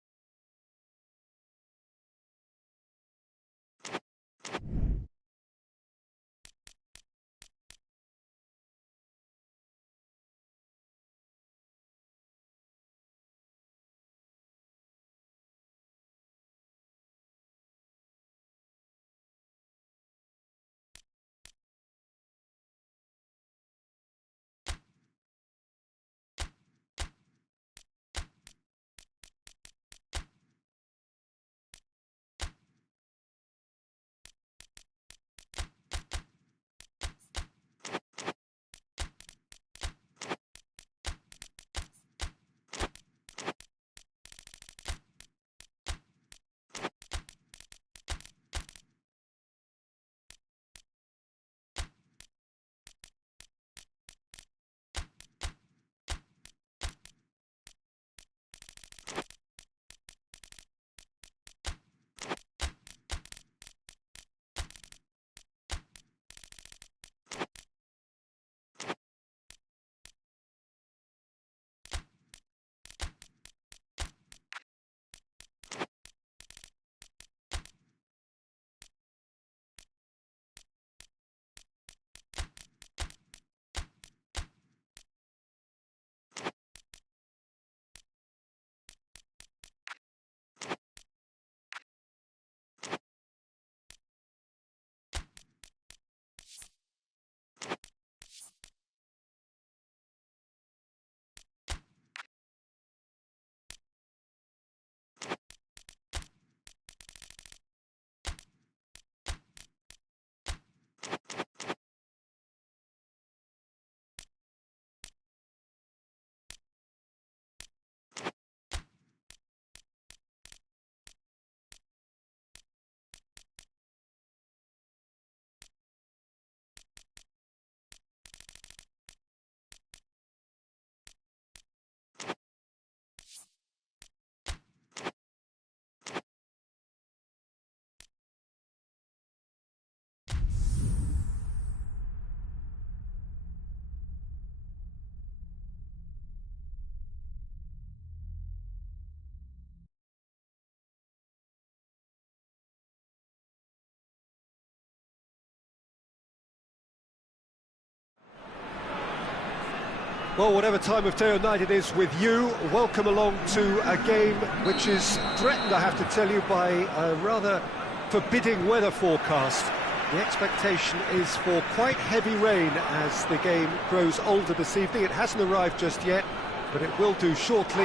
Well, whatever time of day or night it is with you, welcome along to a game which is threatened, I have to tell you, by a rather forbidding weather forecast. The expectation is for quite heavy rain as the game grows older this evening. It hasn't arrived just yet, but it will do shortly.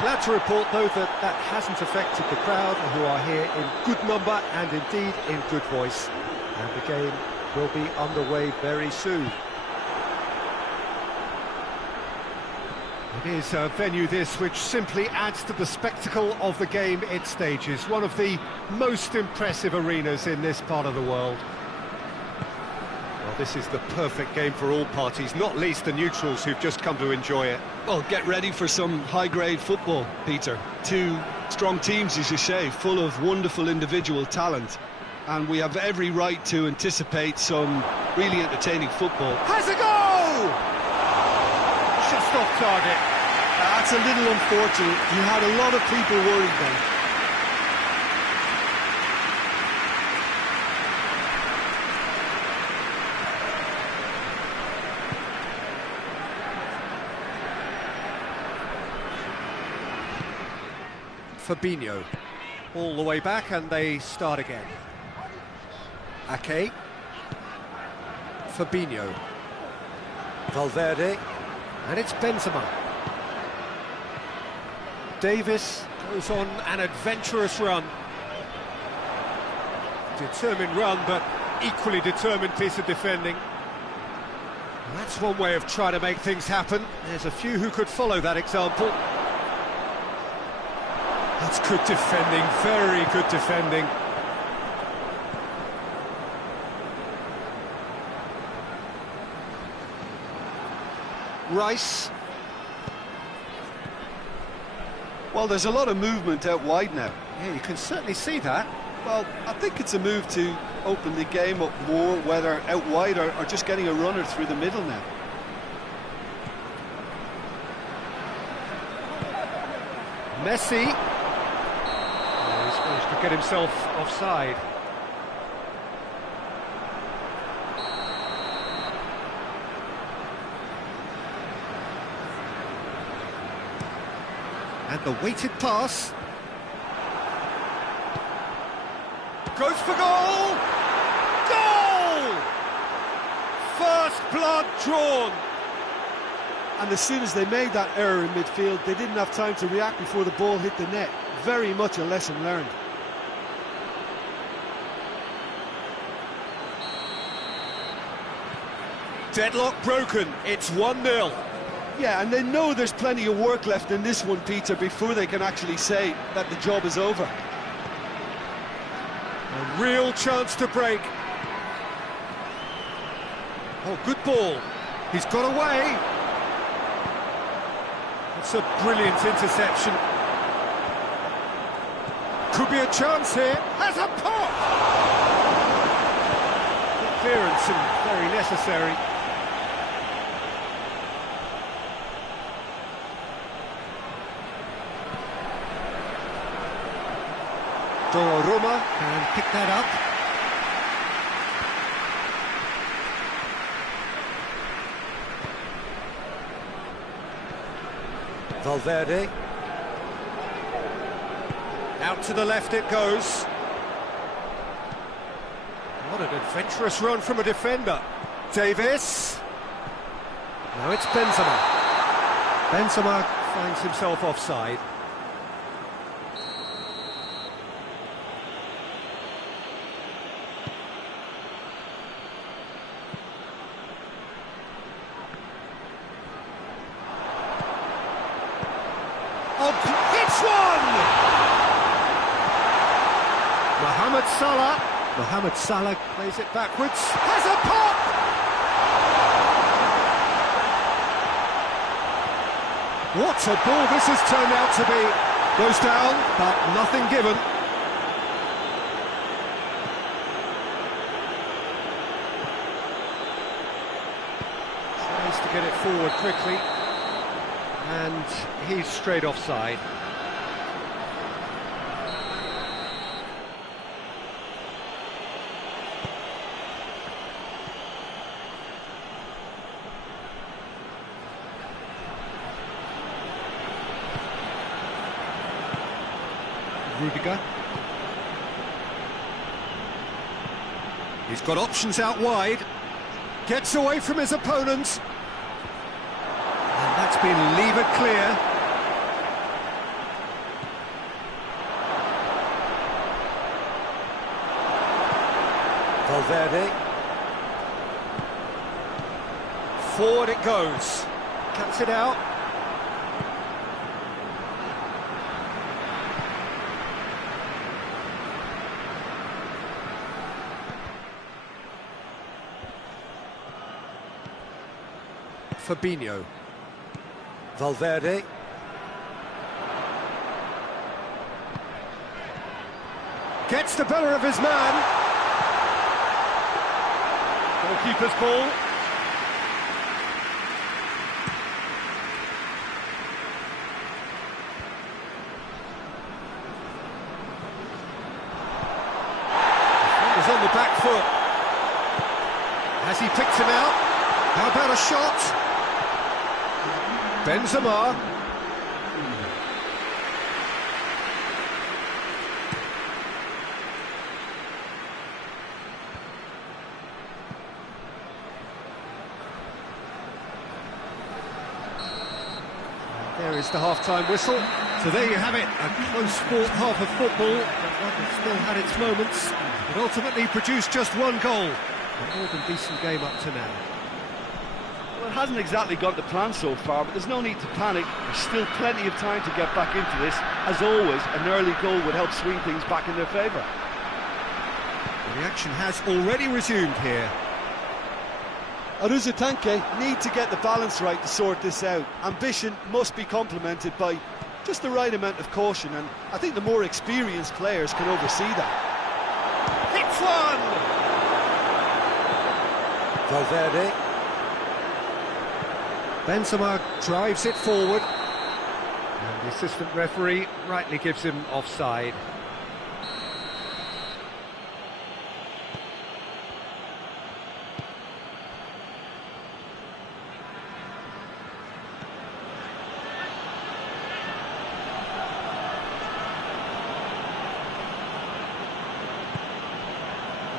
Glad to report, though, that that hasn't affected the crowd, who are here in good number and indeed in good voice. And the game will be underway very soon. It is a venue, this, which simply adds to the spectacle of the game it stages. One of the most impressive arenas in this part of the world. Well, this is the perfect game for all parties, not least the neutrals who've just come to enjoy it. Well, get ready for some high-grade football, Peter. Two strong teams, as you say, full of wonderful individual talent. And we have every right to anticipate some really entertaining football. Has a goal! Just off target. That's a little unfortunate. You had a lot of people worried then. Fabinho, all the way back, and they start again. Ake, Fabinho, Valverde, and it's Benzema. Davis goes on an adventurous run. Determined run, but equally determined piece of defending. And that's one way of trying to make things happen. There's a few who could follow that example. That's good defending, very good defending. Rice. Well, there's a lot of movement out wide now. Yeah, you can certainly see that. Well, I think it's a move to open the game up more, whether out wide or just getting a runner through the middle now. Messi. Oh, he's managed to get himself offside. And the weighted pass. Goes for goal! Goal! First blood drawn. And as soon as they made that error in midfield, they didn't have time to react before the ball hit the net. Very much a lesson learned. Deadlock broken. It's 1-0. Yeah, and they know there's plenty of work left in this one, Peter, before they can actually say that the job is over. A real chance to break. Oh, good ball. He's got away. It's a brilliant interception. Could be a chance here. Has a pop! Good clearance and very necessary. Roma can pick that up. Valverde. Out to the left it goes. What an adventurous run from a defender. Davis. Now it's Benzema. Benzema finds himself offside. It's one! Mohamed Salah plays it backwards, has a pop! What a ball this has turned out to be. Goes down, but nothing given. Tries to get it forward quickly. And he's straight offside. Rudiger. He's got options out wide. Gets away from his opponents. And that's been levered clear. Valverde. Forward it goes. Cuts it out. Fabinho. Valverde. Gets the better of his man. Goalkeeper's ball. Defender's on the back foot. Has he picked him out? How about a shot? Benzema. There is the half-time whistle. So there you have it, a close sport half of football, but one that still had its moments, but ultimately produced just one goal. A more than decent game up to now. Well, it hasn't exactly gone to plan so far, but there's no need to panic. There's still plenty of time to get back into this. As always, an early goal would help swing things back in their favour. The action has already resumed here. Aruzatanke need to get the balance right to sort this out. Ambition must be complemented by just the right amount of caution, and I think the more experienced players can oversee that. Hits one! Valverde. Benzema drives it forward, and the assistant referee rightly gives him offside.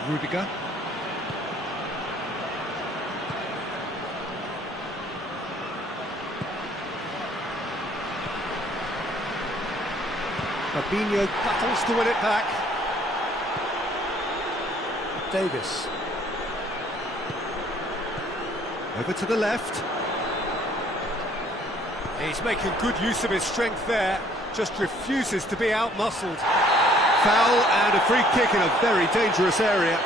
Rudiger. Fabinho battles to win it back. Davis. Over to the left. He's making good use of his strength there. Just refuses to be out-muscled. Foul and a free kick in a very dangerous area.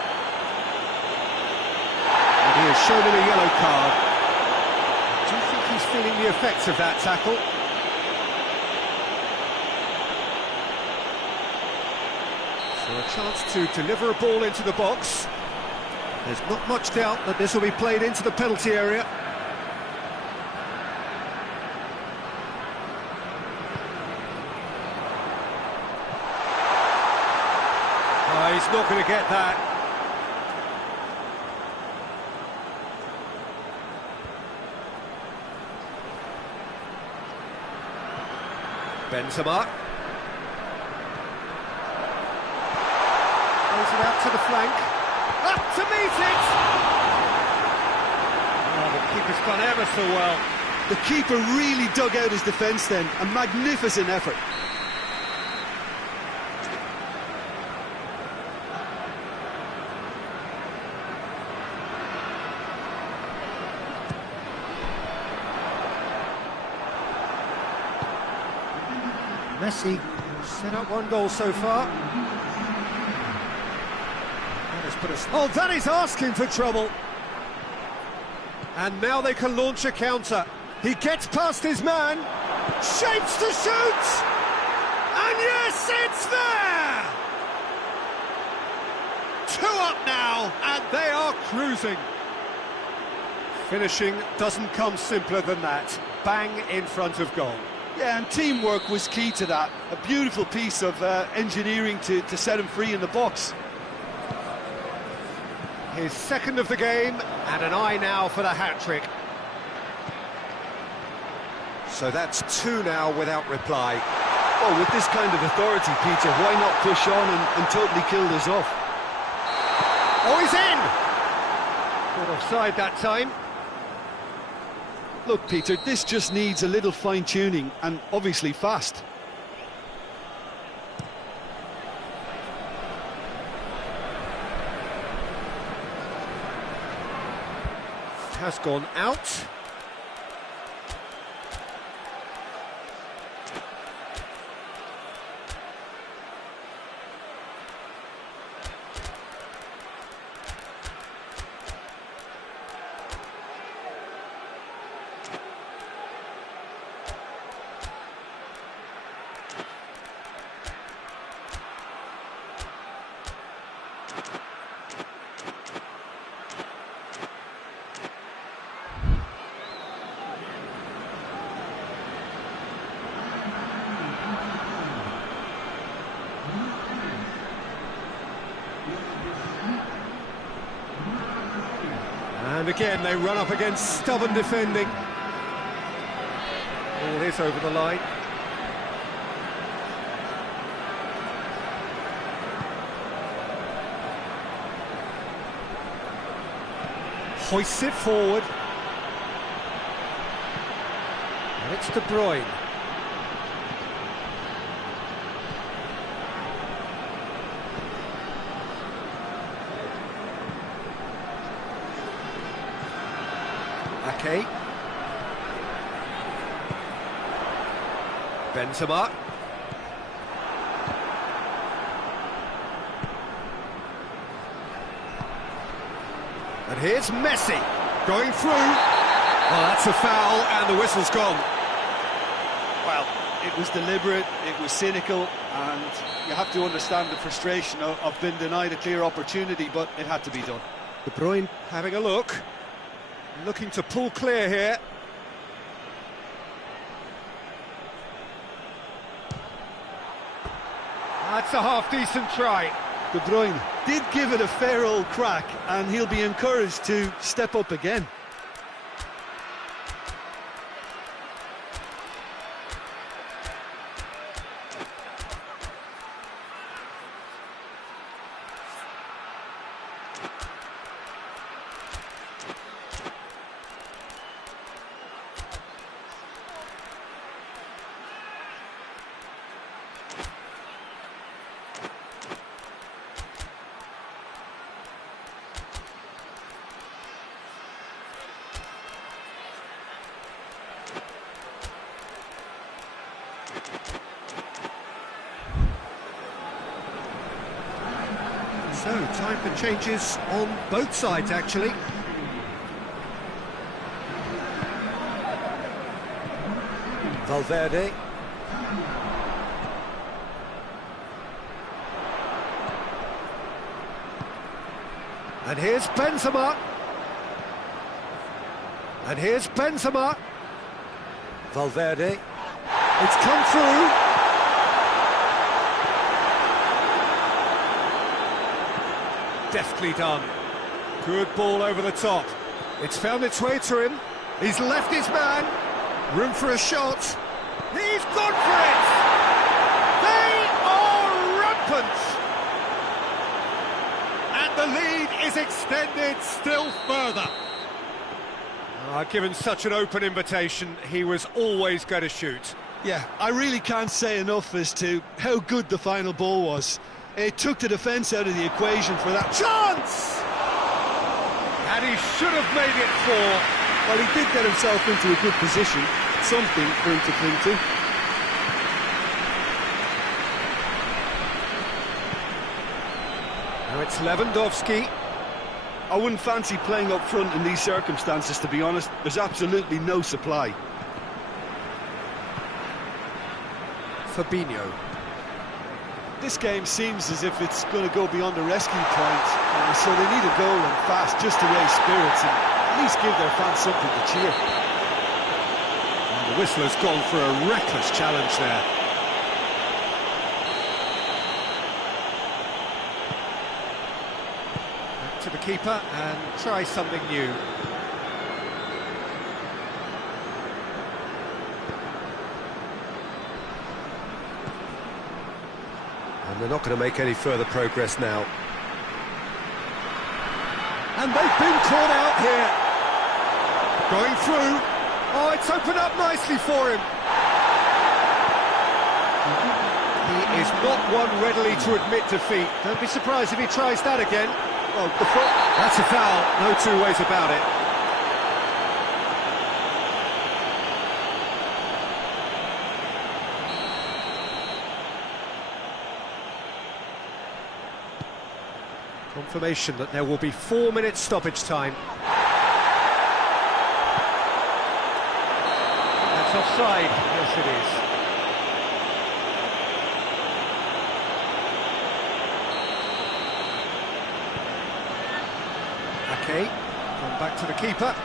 And he has shown him a yellow card. Do you think he's feeling the effects of that tackle? So a chance to deliver a ball into the box. There's not much doubt that this will be played into the penalty area. Oh, he's not going to get that. Benzema. Throws it out to the flank. Up to meet it! Oh, the keeper's done ever so well. The keeper really dug out his defence then. A magnificent effort. Messi set up one goal so far. Oh, that is asking for trouble. And now they can launch a counter. He gets past his man, shapes to shoot, and yes, it's there! 2 up now, and they are cruising. Finishing doesn't come simpler than that. Bang in front of goal. Yeah, and teamwork was key to that. A beautiful piece of engineering to set him free in the box. His second of the game, and an eye now for the hat-trick. So that's 2 now without reply. Well, with this kind of authority, Peter, why not push on and totally kill this off? Oh, he's in! Not offside that time. Look, Peter, this just needs a little fine-tuning, and obviously fast. Has gone out. And again, they run up against stubborn defending. All is over the line. Hoists it forward. And it's De Bruyne. Ake. Benzema. And here's Messi, going through. Well, that's a foul, and the whistle's gone. Well, it was deliberate, it was cynical, and you have to understand the frustration of being denied a clear opportunity, but it had to be done. De Bruyne having a look. Looking to pull clear here. That's a half-decent try. De Bruyne did give it a fair old crack, and he'll be encouraged to step up again. So, time for changes on both sides, actually. Valverde. And here's Benzema. And here's Benzema. Valverde. It's come through. Deftly done. Good ball over the top. It's found its way to him. He's left his man. Room for a shot. He's gone for it! They are rampant! And the lead is extended still further. Given such an open invitation, he was always going to shoot. Yeah, I really can't say enough as to how good the final ball was. It took the defence out of the equation for that chance! And he should have made it 4. Well, he did get himself into a good position, something for him to cling to. Now it's Lewandowski. I wouldn't fancy playing up front in these circumstances, to be honest. There's absolutely no supply. Fabinho. This game seems as if it's going to go beyond the rescue point, so they need a goal and fast just to raise spirits and at least give their fans something to cheer. And the whistler's gone for a reckless challenge there. Back to the keeper and try something new. they're not going to make any further progress now. And they've been caught out here. Going through. Oh, it's opened up nicely for him. He is not one readily to admit defeat. Don't be surprised if he tries that again. Oh, the foot. That's a foul. No two ways about it. Confirmation that there will be 4 minutes stoppage time. That's offside. Yes, it is. Okay, gone back to the keeper.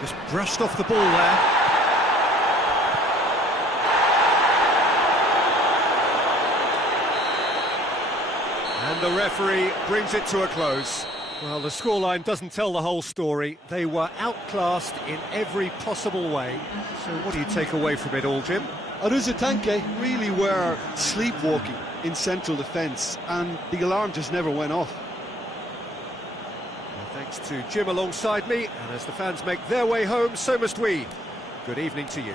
Just brushed off the ball there. And the referee brings it to a close. Well, the scoreline doesn't tell the whole story. They were outclassed in every possible way. So what do you take away from it all, Jim? Aruzatanke really were sleepwalking in central defence, and the alarm just never went off. Well, thanks to Jim alongside me, and as the fans make their way home, so must we. Good evening to you.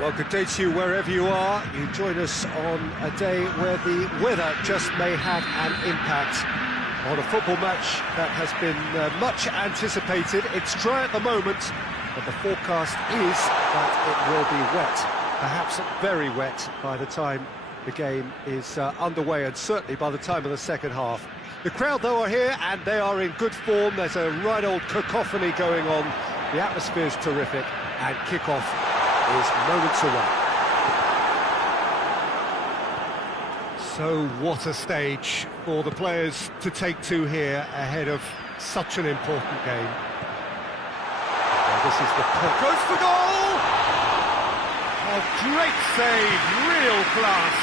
Well, good day to you wherever you are. You join us on a day where the weather just may have an impact on a football match that has been much anticipated. It's dry at the moment, but the forecast is that it will be wet, perhaps very wet by the time the game is underway, and certainly by the time of the second half. The crowd, though, are here, and they are in good form. There's a right old cacophony going on. The atmosphere's terrific, and kick-off is moments away. So what a stage for the players to take to here ahead of such an important game. Well, this is the puck. Goes for goal! Oh, great save, real class.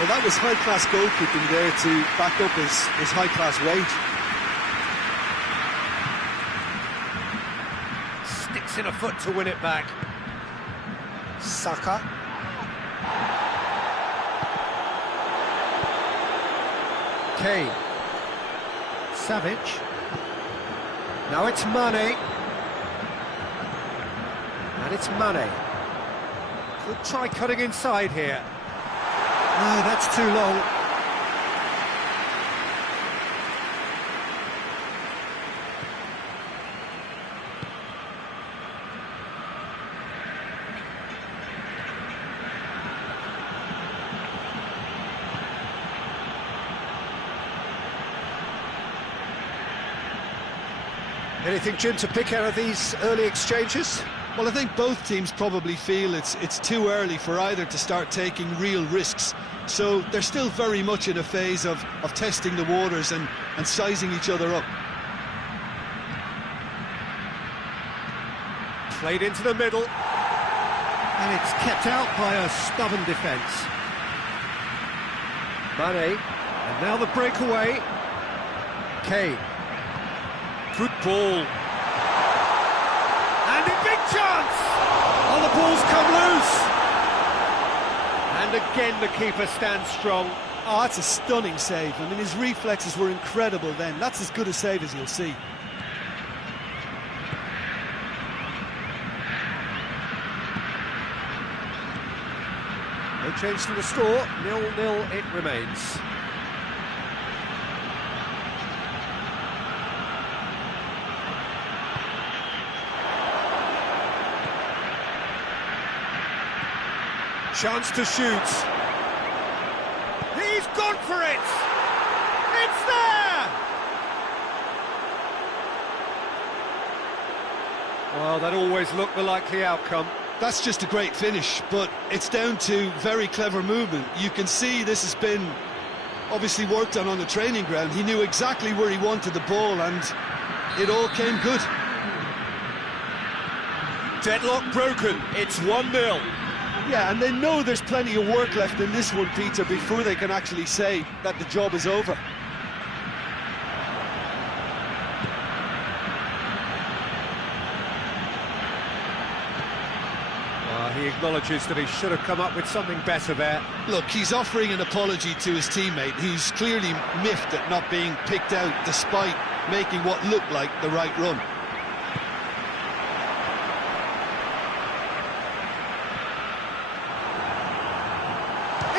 Well, that was high-class goalkeeping there to back up his high-class weight. Sticks in a foot to win it back. Saka. Kane. Savage. Now it's Mane. And it's Mane. Could try cutting inside here. No, that's too long. Anything, Jim, to pick out of these early exchanges? Well, I think both teams probably feel it's too early for either to start taking real risks. So they're still very much in a phase of testing the waters and sizing each other up. Played into the middle. And it's kept out by a stubborn defence. Mane. And now the breakaway. Kane. Good ball. And a big chance! Oh, the ball's come loose! And again the keeper stands strong. Oh, that's a stunning save. I mean, his reflexes were incredible then. That's as good a save as you'll see. No change to the score, 0-0 it remains. Chance to shoot. He's gone for it! It's there! Well, that always looked the likely outcome. That's just a great finish, but it's down to very clever movement. You can see this has been obviously worked on the training ground. He knew exactly where he wanted the ball, and it all came good. Deadlock broken, it's 1-0. Yeah, and they know there's plenty of work left in this one, Peter, before they can actually say that the job is over. He acknowledges that he should have come up with something better there. Look, he's offering an apology to his teammate. He's clearly miffed at not being picked out despite making what looked like the right run.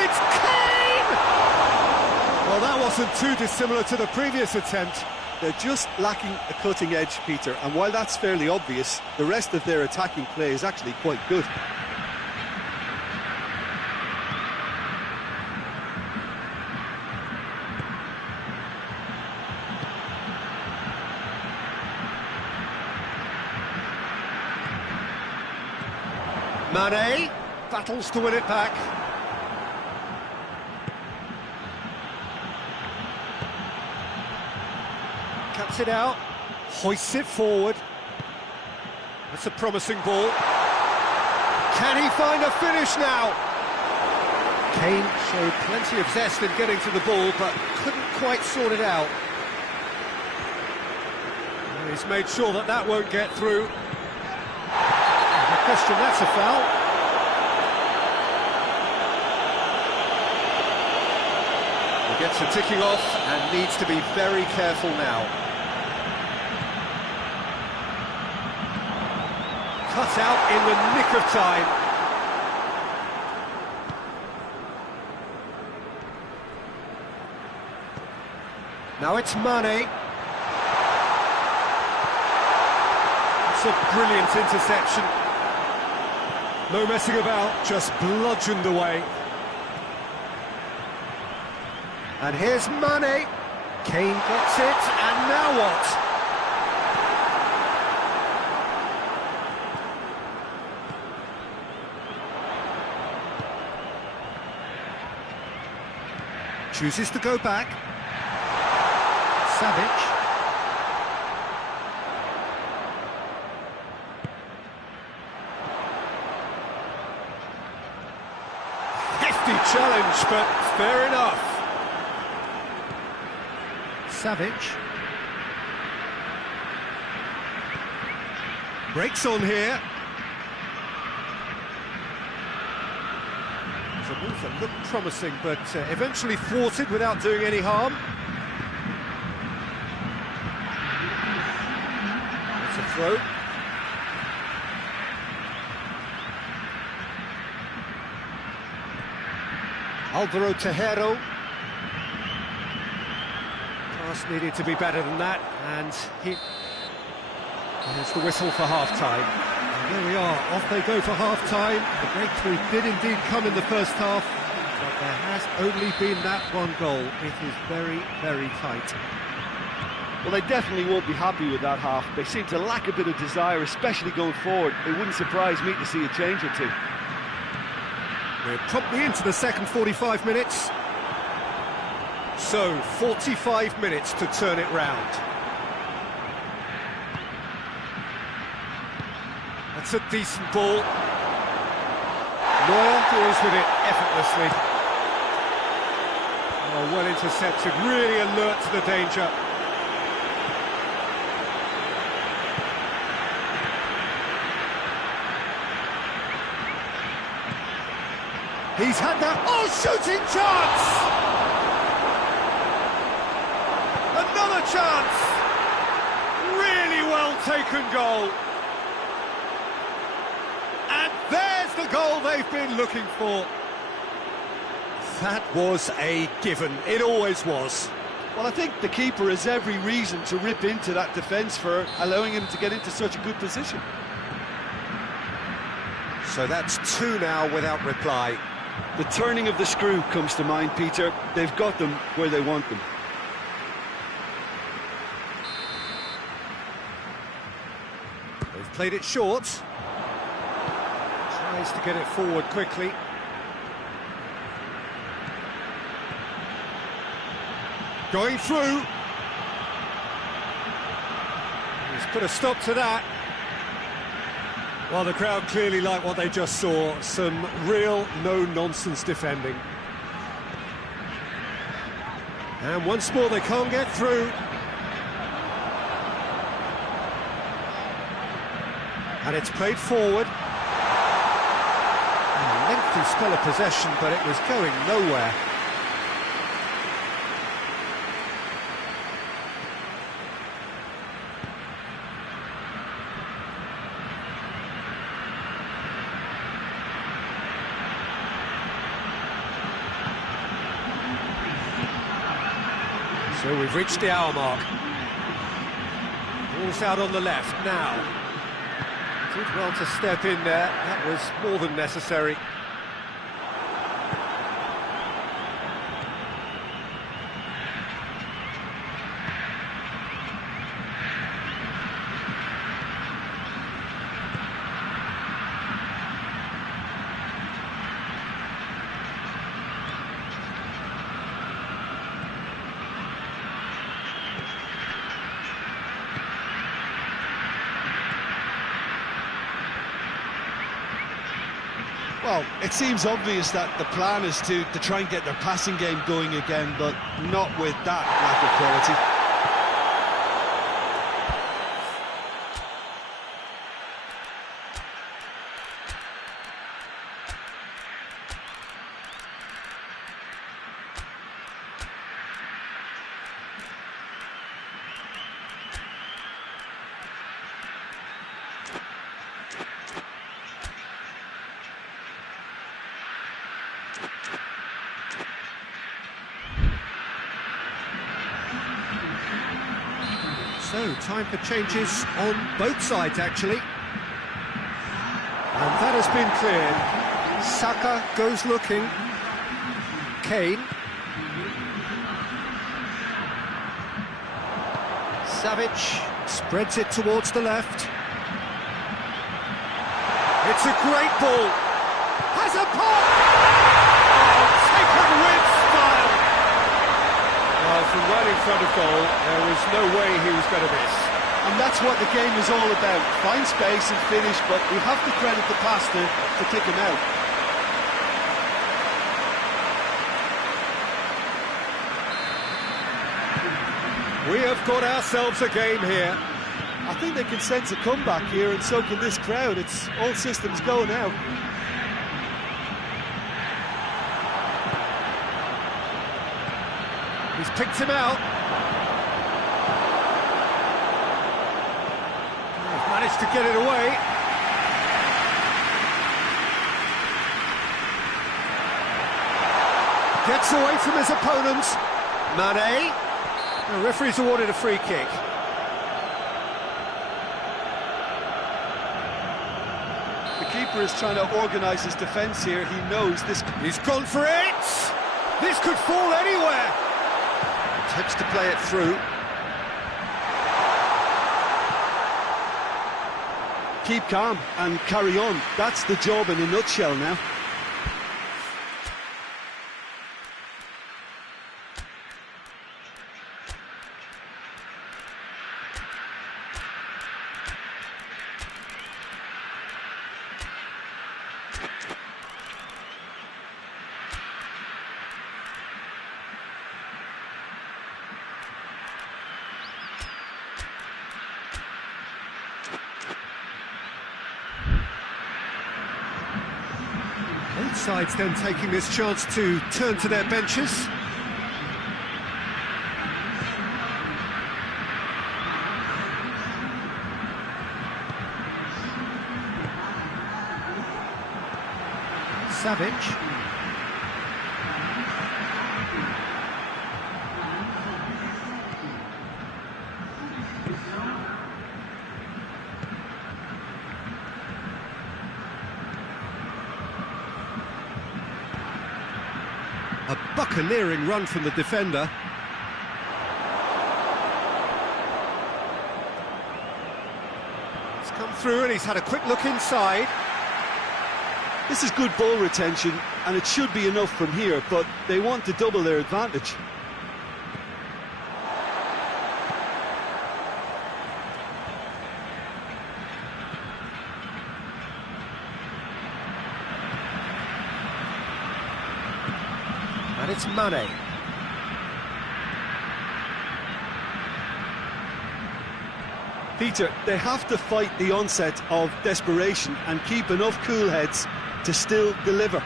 It's Kane! Well, that wasn't too dissimilar to the previous attempt. They're just lacking a cutting edge, Peter, and while that's fairly obvious, the rest of their attacking play is actually quite good. Mane battles to win it back. Cuts it out, hoists it forward. That's a promising ball. Can he find a finish now? Kane showed plenty of zest in getting to the ball, but couldn't quite sort it out. He's made sure that that won't get through. No question, that's a foul. He gets the ticking off and needs to be very careful now. Cut out in the nick of time. Now it's Mane. It's a brilliant interception. No messing about, just bludgeoned away. And here's Mane. Kane gets it, and now what? Chooses to go back. Savic. Hefty challenge, but fair enough. Savic. Breaks on here. It's a move that looked promising, but eventually thwarted without doing any harm. It's a throw. Alvaro Tejero. Pass needed to be better than that, and here's the whistle for half-time. And there we are, off they go for half-time. The breakthrough did indeed come in the first half, but there has only been that one goal. It is very, very tight. Well, they definitely won't be happy with that half. They seem to lack a bit of desire, especially going forward. It wouldn't surprise me to see a change or two. We're promptly into the second 45 minutes. So, 45 minutes to turn it round. That's a decent ball. Neuer deals with it effortlessly. Oh, well intercepted, really alert to the danger. He's had that, shooting chance! chance! Really well taken goal. And there's the goal they've been looking for. That was a given. It always was. Well, I think the keeper has every reason to rip into that defence for allowing him to get into such a good position. So that's 2 now without reply. The turning of the screw comes to mind, Peter. They've got them where they want them. They've played it short. Tries to get it forward quickly. Going through. He's put a stop to that. Well, the crowd clearly like what they just saw. Some real no-nonsense defending. And once more, they can't get through. And it's played forward. A lengthy spell of possession, but it was going nowhere. So we've reached the hour mark. Ball's out on the left now. Did well to step in there. That was more than necessary. Well, it seems obvious that the plan is to try and get their passing game going again, but not with that lack of quality. So, time for changes on both sides, actually. And that has been cleared. Saka goes looking. Kane. Savic spreads it towards the left. It's a great ball. Has a pop! Oh, taken with style. Well, from right in front of goal, there was no way he was going to miss. And that's what the game is all about. Find space and finish, but we have to credit the passer for kicking out. We have got ourselves a game here. I think they can sense a comeback here, and so can this crowd. It's all systems go now. He's picked him out. He's managed to get it away. Gets away from his opponent. Mane. The referee's awarded a free kick. The keeper is trying to organise his defence here. He knows this. He's gone for it! This could fall anywhere! Attempts to play it through. Keep calm and carry on. That's the job in a nutshell now. Both sides then taking this chance to turn to their benches. Savic. A buccaneering run from the defender. He's come through and he's had a quick look inside. This is good ball retention, and it should be enough from here, but they want to double their advantage. And it's Mane. Peter, they have to fight the onset of desperation and keep enough cool heads to still deliver.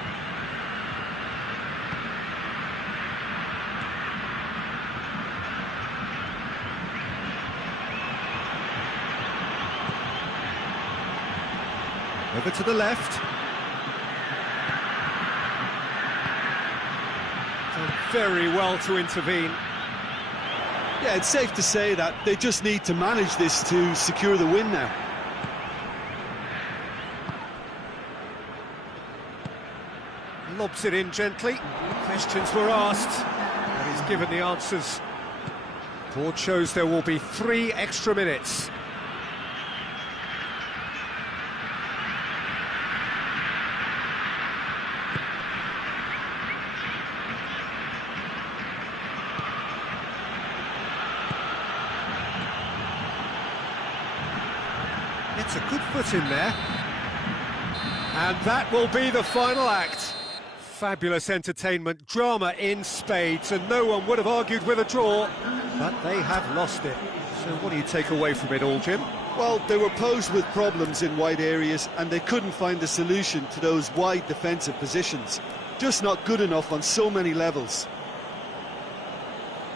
Over to the left. Done very well to intervene. Yeah, it's safe to say that they just need to manage this to secure the win now. Lobs it in gently. Questions were asked, but he's given the answers. Board shows there will be 3 extra minutes. It's a good foot in there. And that will be the final act. Fabulous entertainment, drama in spades, and no one would have argued with a draw, but they have lost it. So what do you take away from it all, Jim? Well, they were posed with problems in wide areas, and they couldn't find a solution to those wide defensive positions. Just not good enough on so many levels.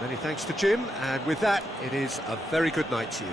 Many thanks to Jim, and with that, it is a very good night to you.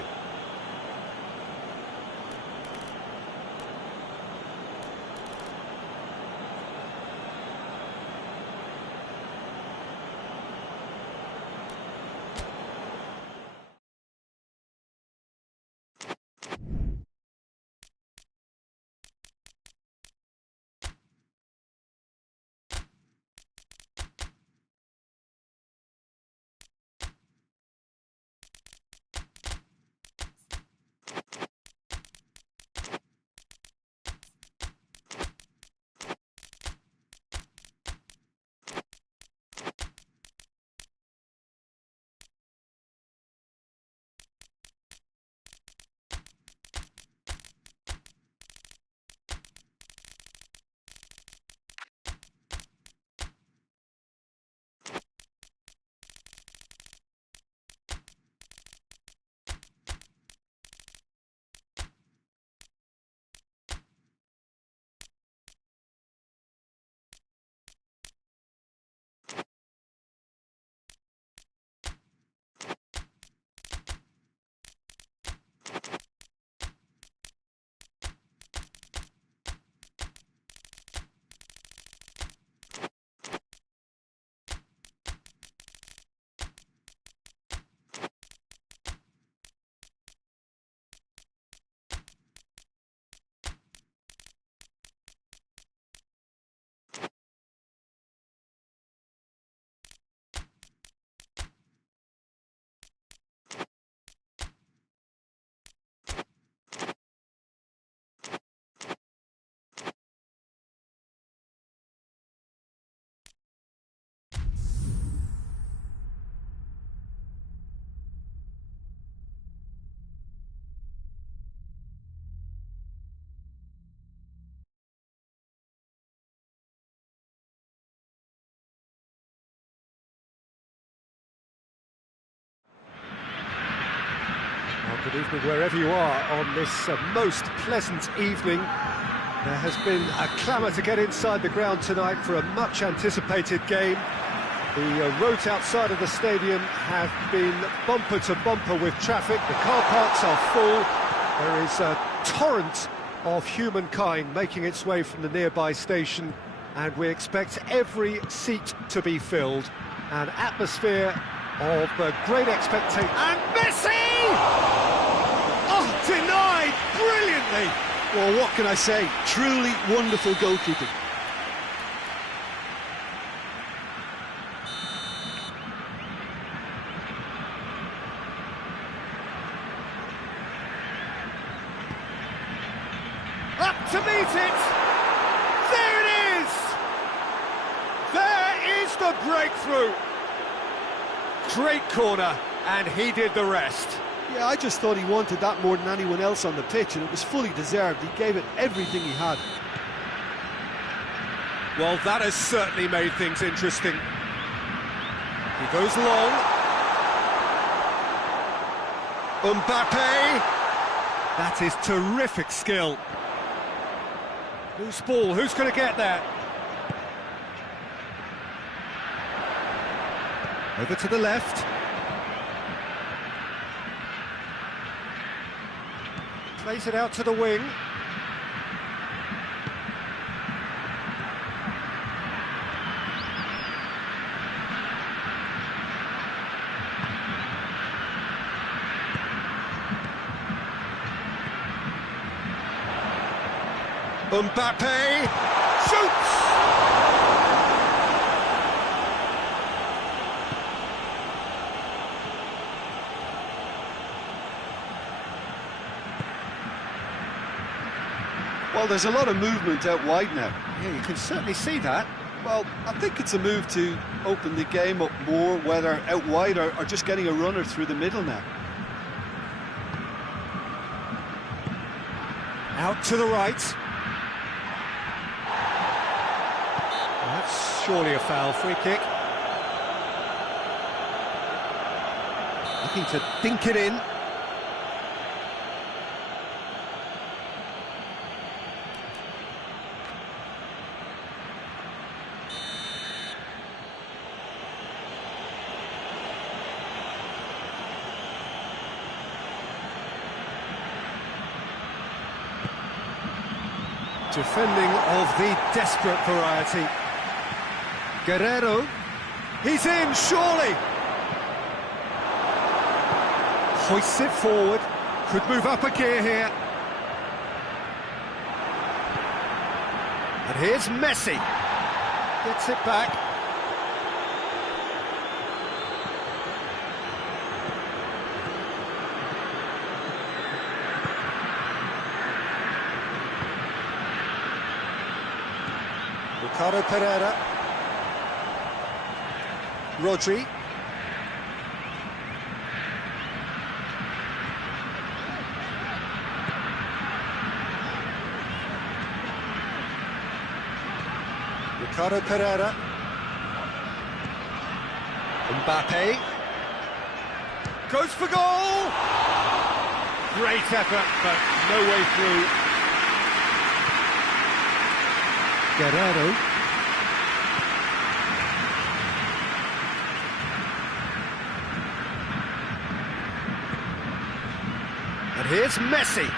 Good evening wherever you are on this most pleasant evening. There has been a clamour to get inside the ground tonight for a much anticipated game. The roads outside of the stadium have been bumper to bumper with traffic. The car parks are full. There is a torrent of humankind making its way from the nearby station and we expect every seat to be filled. An atmosphere of great expectation. And Messi! Oh, denied brilliantly! Well, what can I say? Truly wonderful goalkeeping. Up to meet it! There it is! There is the breakthrough! Great corner, and he did the rest. Yeah, I just thought he wanted that more than anyone else on the pitch, and it was fully deserved. He gave it everything he had. Well, that has certainly made things interesting. He goes long. Mbappe! That is terrific skill. Loose ball, who's going to get that? Over to the left. Plays it out to the wing. Mbappe shoots! Well, there's a lot of movement out wide now. Yeah, you can certainly see that. Well, I think it's a move to open the game up more, whether out wide or just getting a runner through the middle now. Out to the right. That's surely a foul. Free kick. Looking to dink it in. Defending of the desperate variety. Guerrero. He's in, surely! Hoists it forward. Could move up a gear here. And here's Messi. Gets it back. Ricardo Pereira. Rodri. Ricardo Pereira. Mbappe. Goes for goal! Great effort, but no way through. Guerrero. And here's Messi.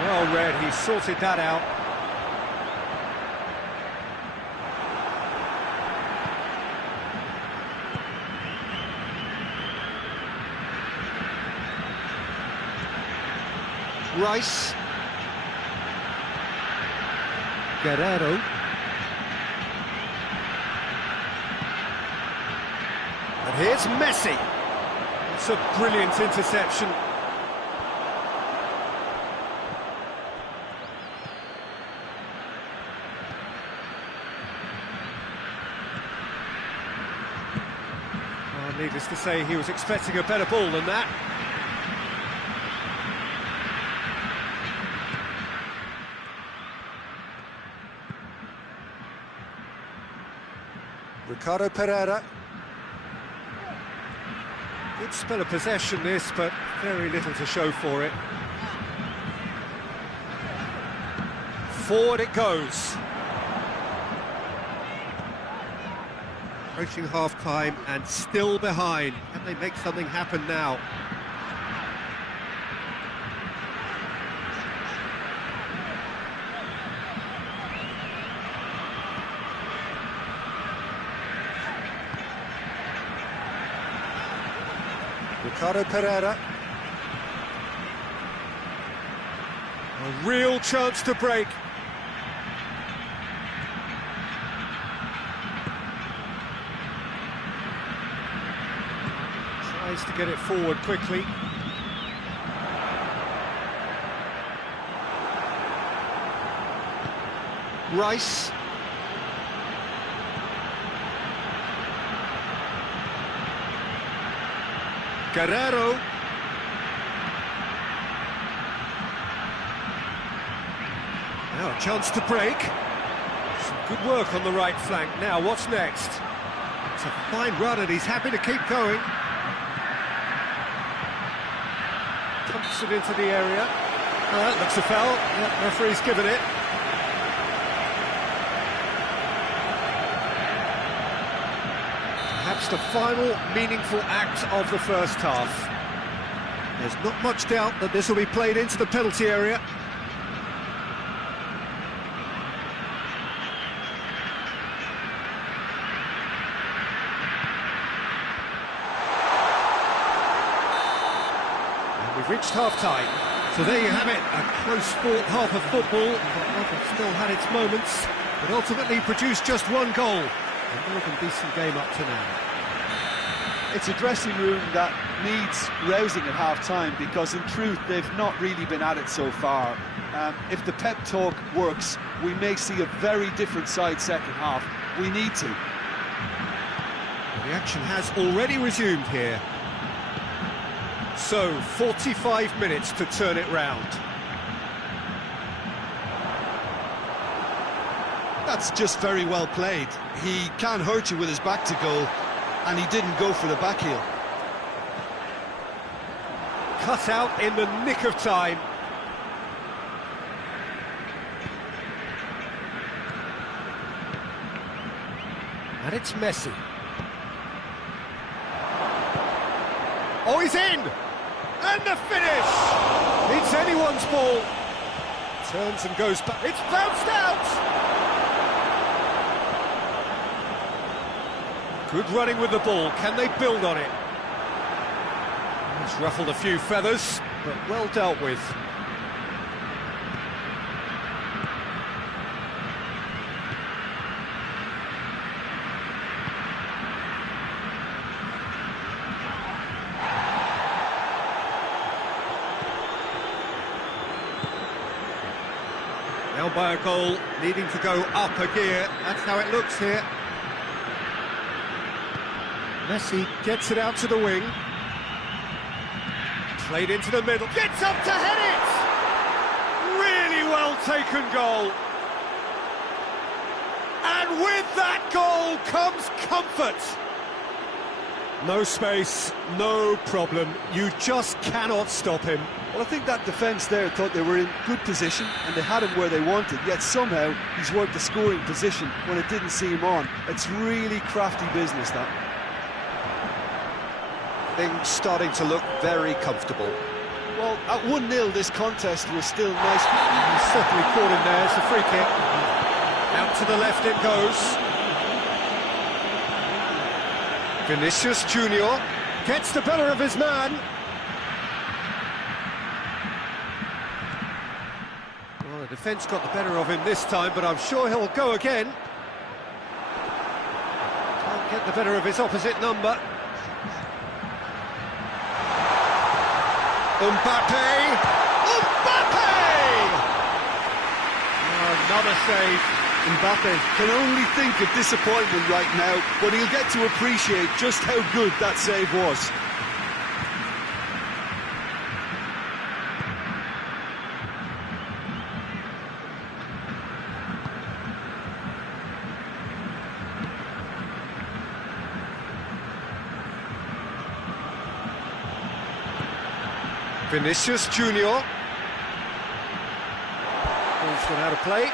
Well read, he sorted that out. Rice. Guerrero. And here's Messi. It's a brilliant interception. Well, needless to say, he was expecting a better ball than that. Ricardo Pereira. Good spell of possession this, but very little to show for it. Forward it goes. Approaching half-time and still behind. Can they make something happen now? Ricardo Pereira. A real chance to break. Tries to get it forward quickly. Rice. Guerrero. Now a chance to break. Some good work on the right flank. Now what's next? It's a fine run and he's happy to keep going. Pumps it into the area. That looks a foul. Yeah, referee's given it. Perhaps the final meaningful act of the first half. There's not much doubt that this will be played into the penalty area. And we've reached half-time. So there you have it, a close-fought half of football that still had its moments, but ultimately produced just one goal. A more than decent game up to now. It's a dressing room that needs rousing at half-time because, in truth, they've not really been at it so far. If the pep talk works, we may see a very different side second half. We need to. The action has already resumed here. So, 45 minutes to turn it round. That's just very well played. He can hurt you with his back to goal, and he didn't go for the back heel. Cut out in the nick of time. And it's Messi. Oh, he's in! And the finish! It's anyone's ball. Turns and goes back. It's bounced out! Good running with the ball. Can they build on it? It's ruffled a few feathers, but well dealt with. Now by a goal, needing to go up a gear. That's how it looks here. Messi gets it out to the wing. Played into the middle. Gets up to head it! Really well taken goal. And with that goal comes comfort. No space, no problem. You just cannot stop him. Well, I think that defence there thought they were in good position and they had him where they wanted, yet somehow he's worked a scoring position when it didn't see him on. It's really crafty business, that. Things starting to look very comfortable. Well, at 1-0 this contest was still nice. He's certainly caught him there. It's a free kick. Out to the left it goes. Vinicius Junior gets the better of his man. Well, the defence got the better of him this time, but I'm sure he'll go again. Can't get the better of his opposite number. Mbappe! Oh, another save. Mbappe can only think of disappointment right now, but he'll get to appreciate just how good that save was. Vinicius Junior. Ball's gone out of play.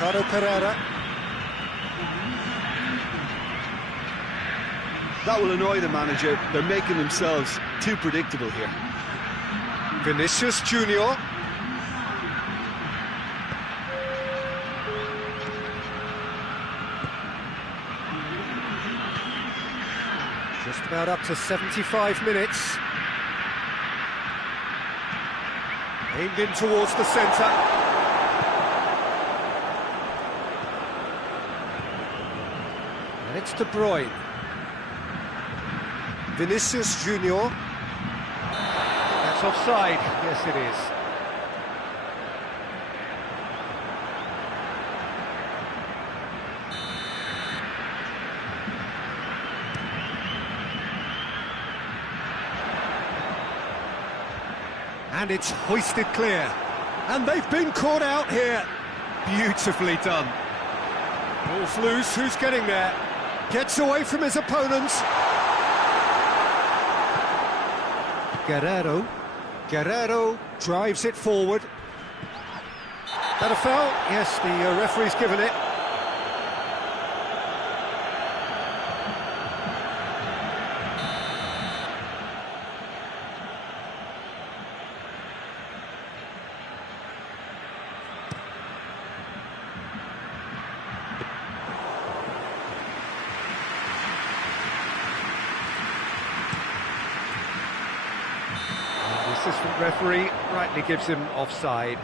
Ricardo Pereira. That will annoy the manager. They're making themselves too predictable here. Vinicius Junior. Just about up to 75 minutes. Aimed in towards the centre. And it's De Bruyne. Vinicius Junior. That's offside. Yes, it is. And it's hoisted clear. And they've been caught out here. Beautifully done. Ball's loose, who's getting there? Gets away from his opponents. Guerrero. Guerrero drives it forward. That a foul? Yes, the referee's given it. Assistant referee rightly gives him offside.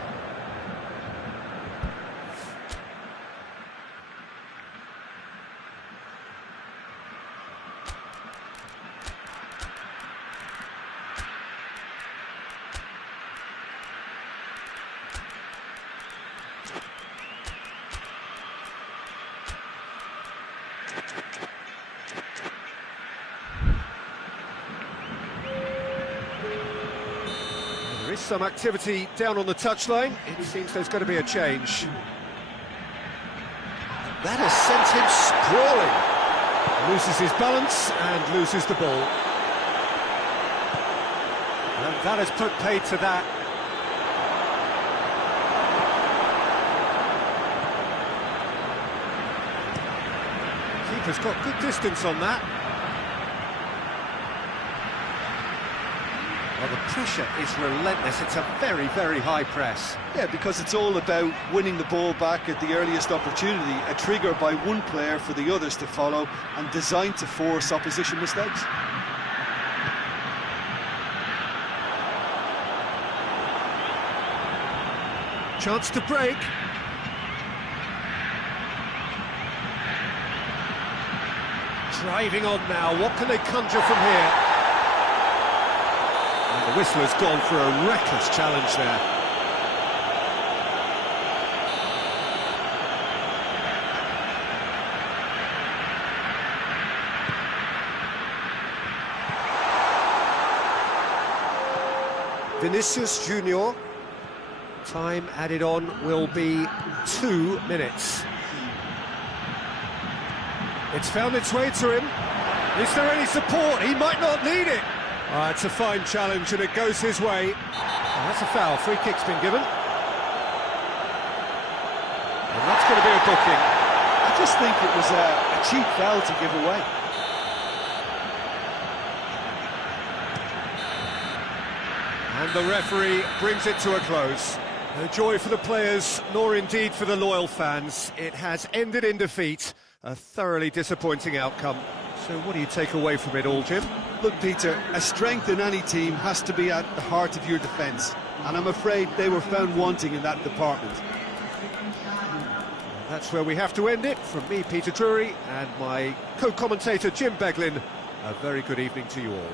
There is some activity down on the touchline. It seems there's going to be a change. That has sent him sprawling. Loses his balance and loses the ball. And that has put paid to that. Keeper's got good distance on that. Well, the pressure is relentless. It's a very, very high press. Yeah, because it's all about winning the ball back at the earliest opportunity, a trigger by one player for the others to follow, and designed to force opposition mistakes. Chance to break. Driving on now. What can they conjure from here? And the whistle has gone for a reckless challenge there. Vinicius Junior. Time added on will be 2 minutes. It's found its way to him. Is there any support? He might not need it. It's a fine challenge and it goes his way. That's a foul. Free kick's been given. And that's going to be a booking. I just think it was a cheap foul to give away. And the referee brings it to a close. No joy for the players, nor indeed for the loyal fans. It has ended in defeat. A thoroughly disappointing outcome. So what do you take away from it all, Jim? Look, Peter, a strength in any team has to be at the heart of your defence. And I'm afraid they were found wanting in that department. That's where we have to end it. From me, Peter Drury, and my co-commentator, Jim Beglin, a very good evening to you all.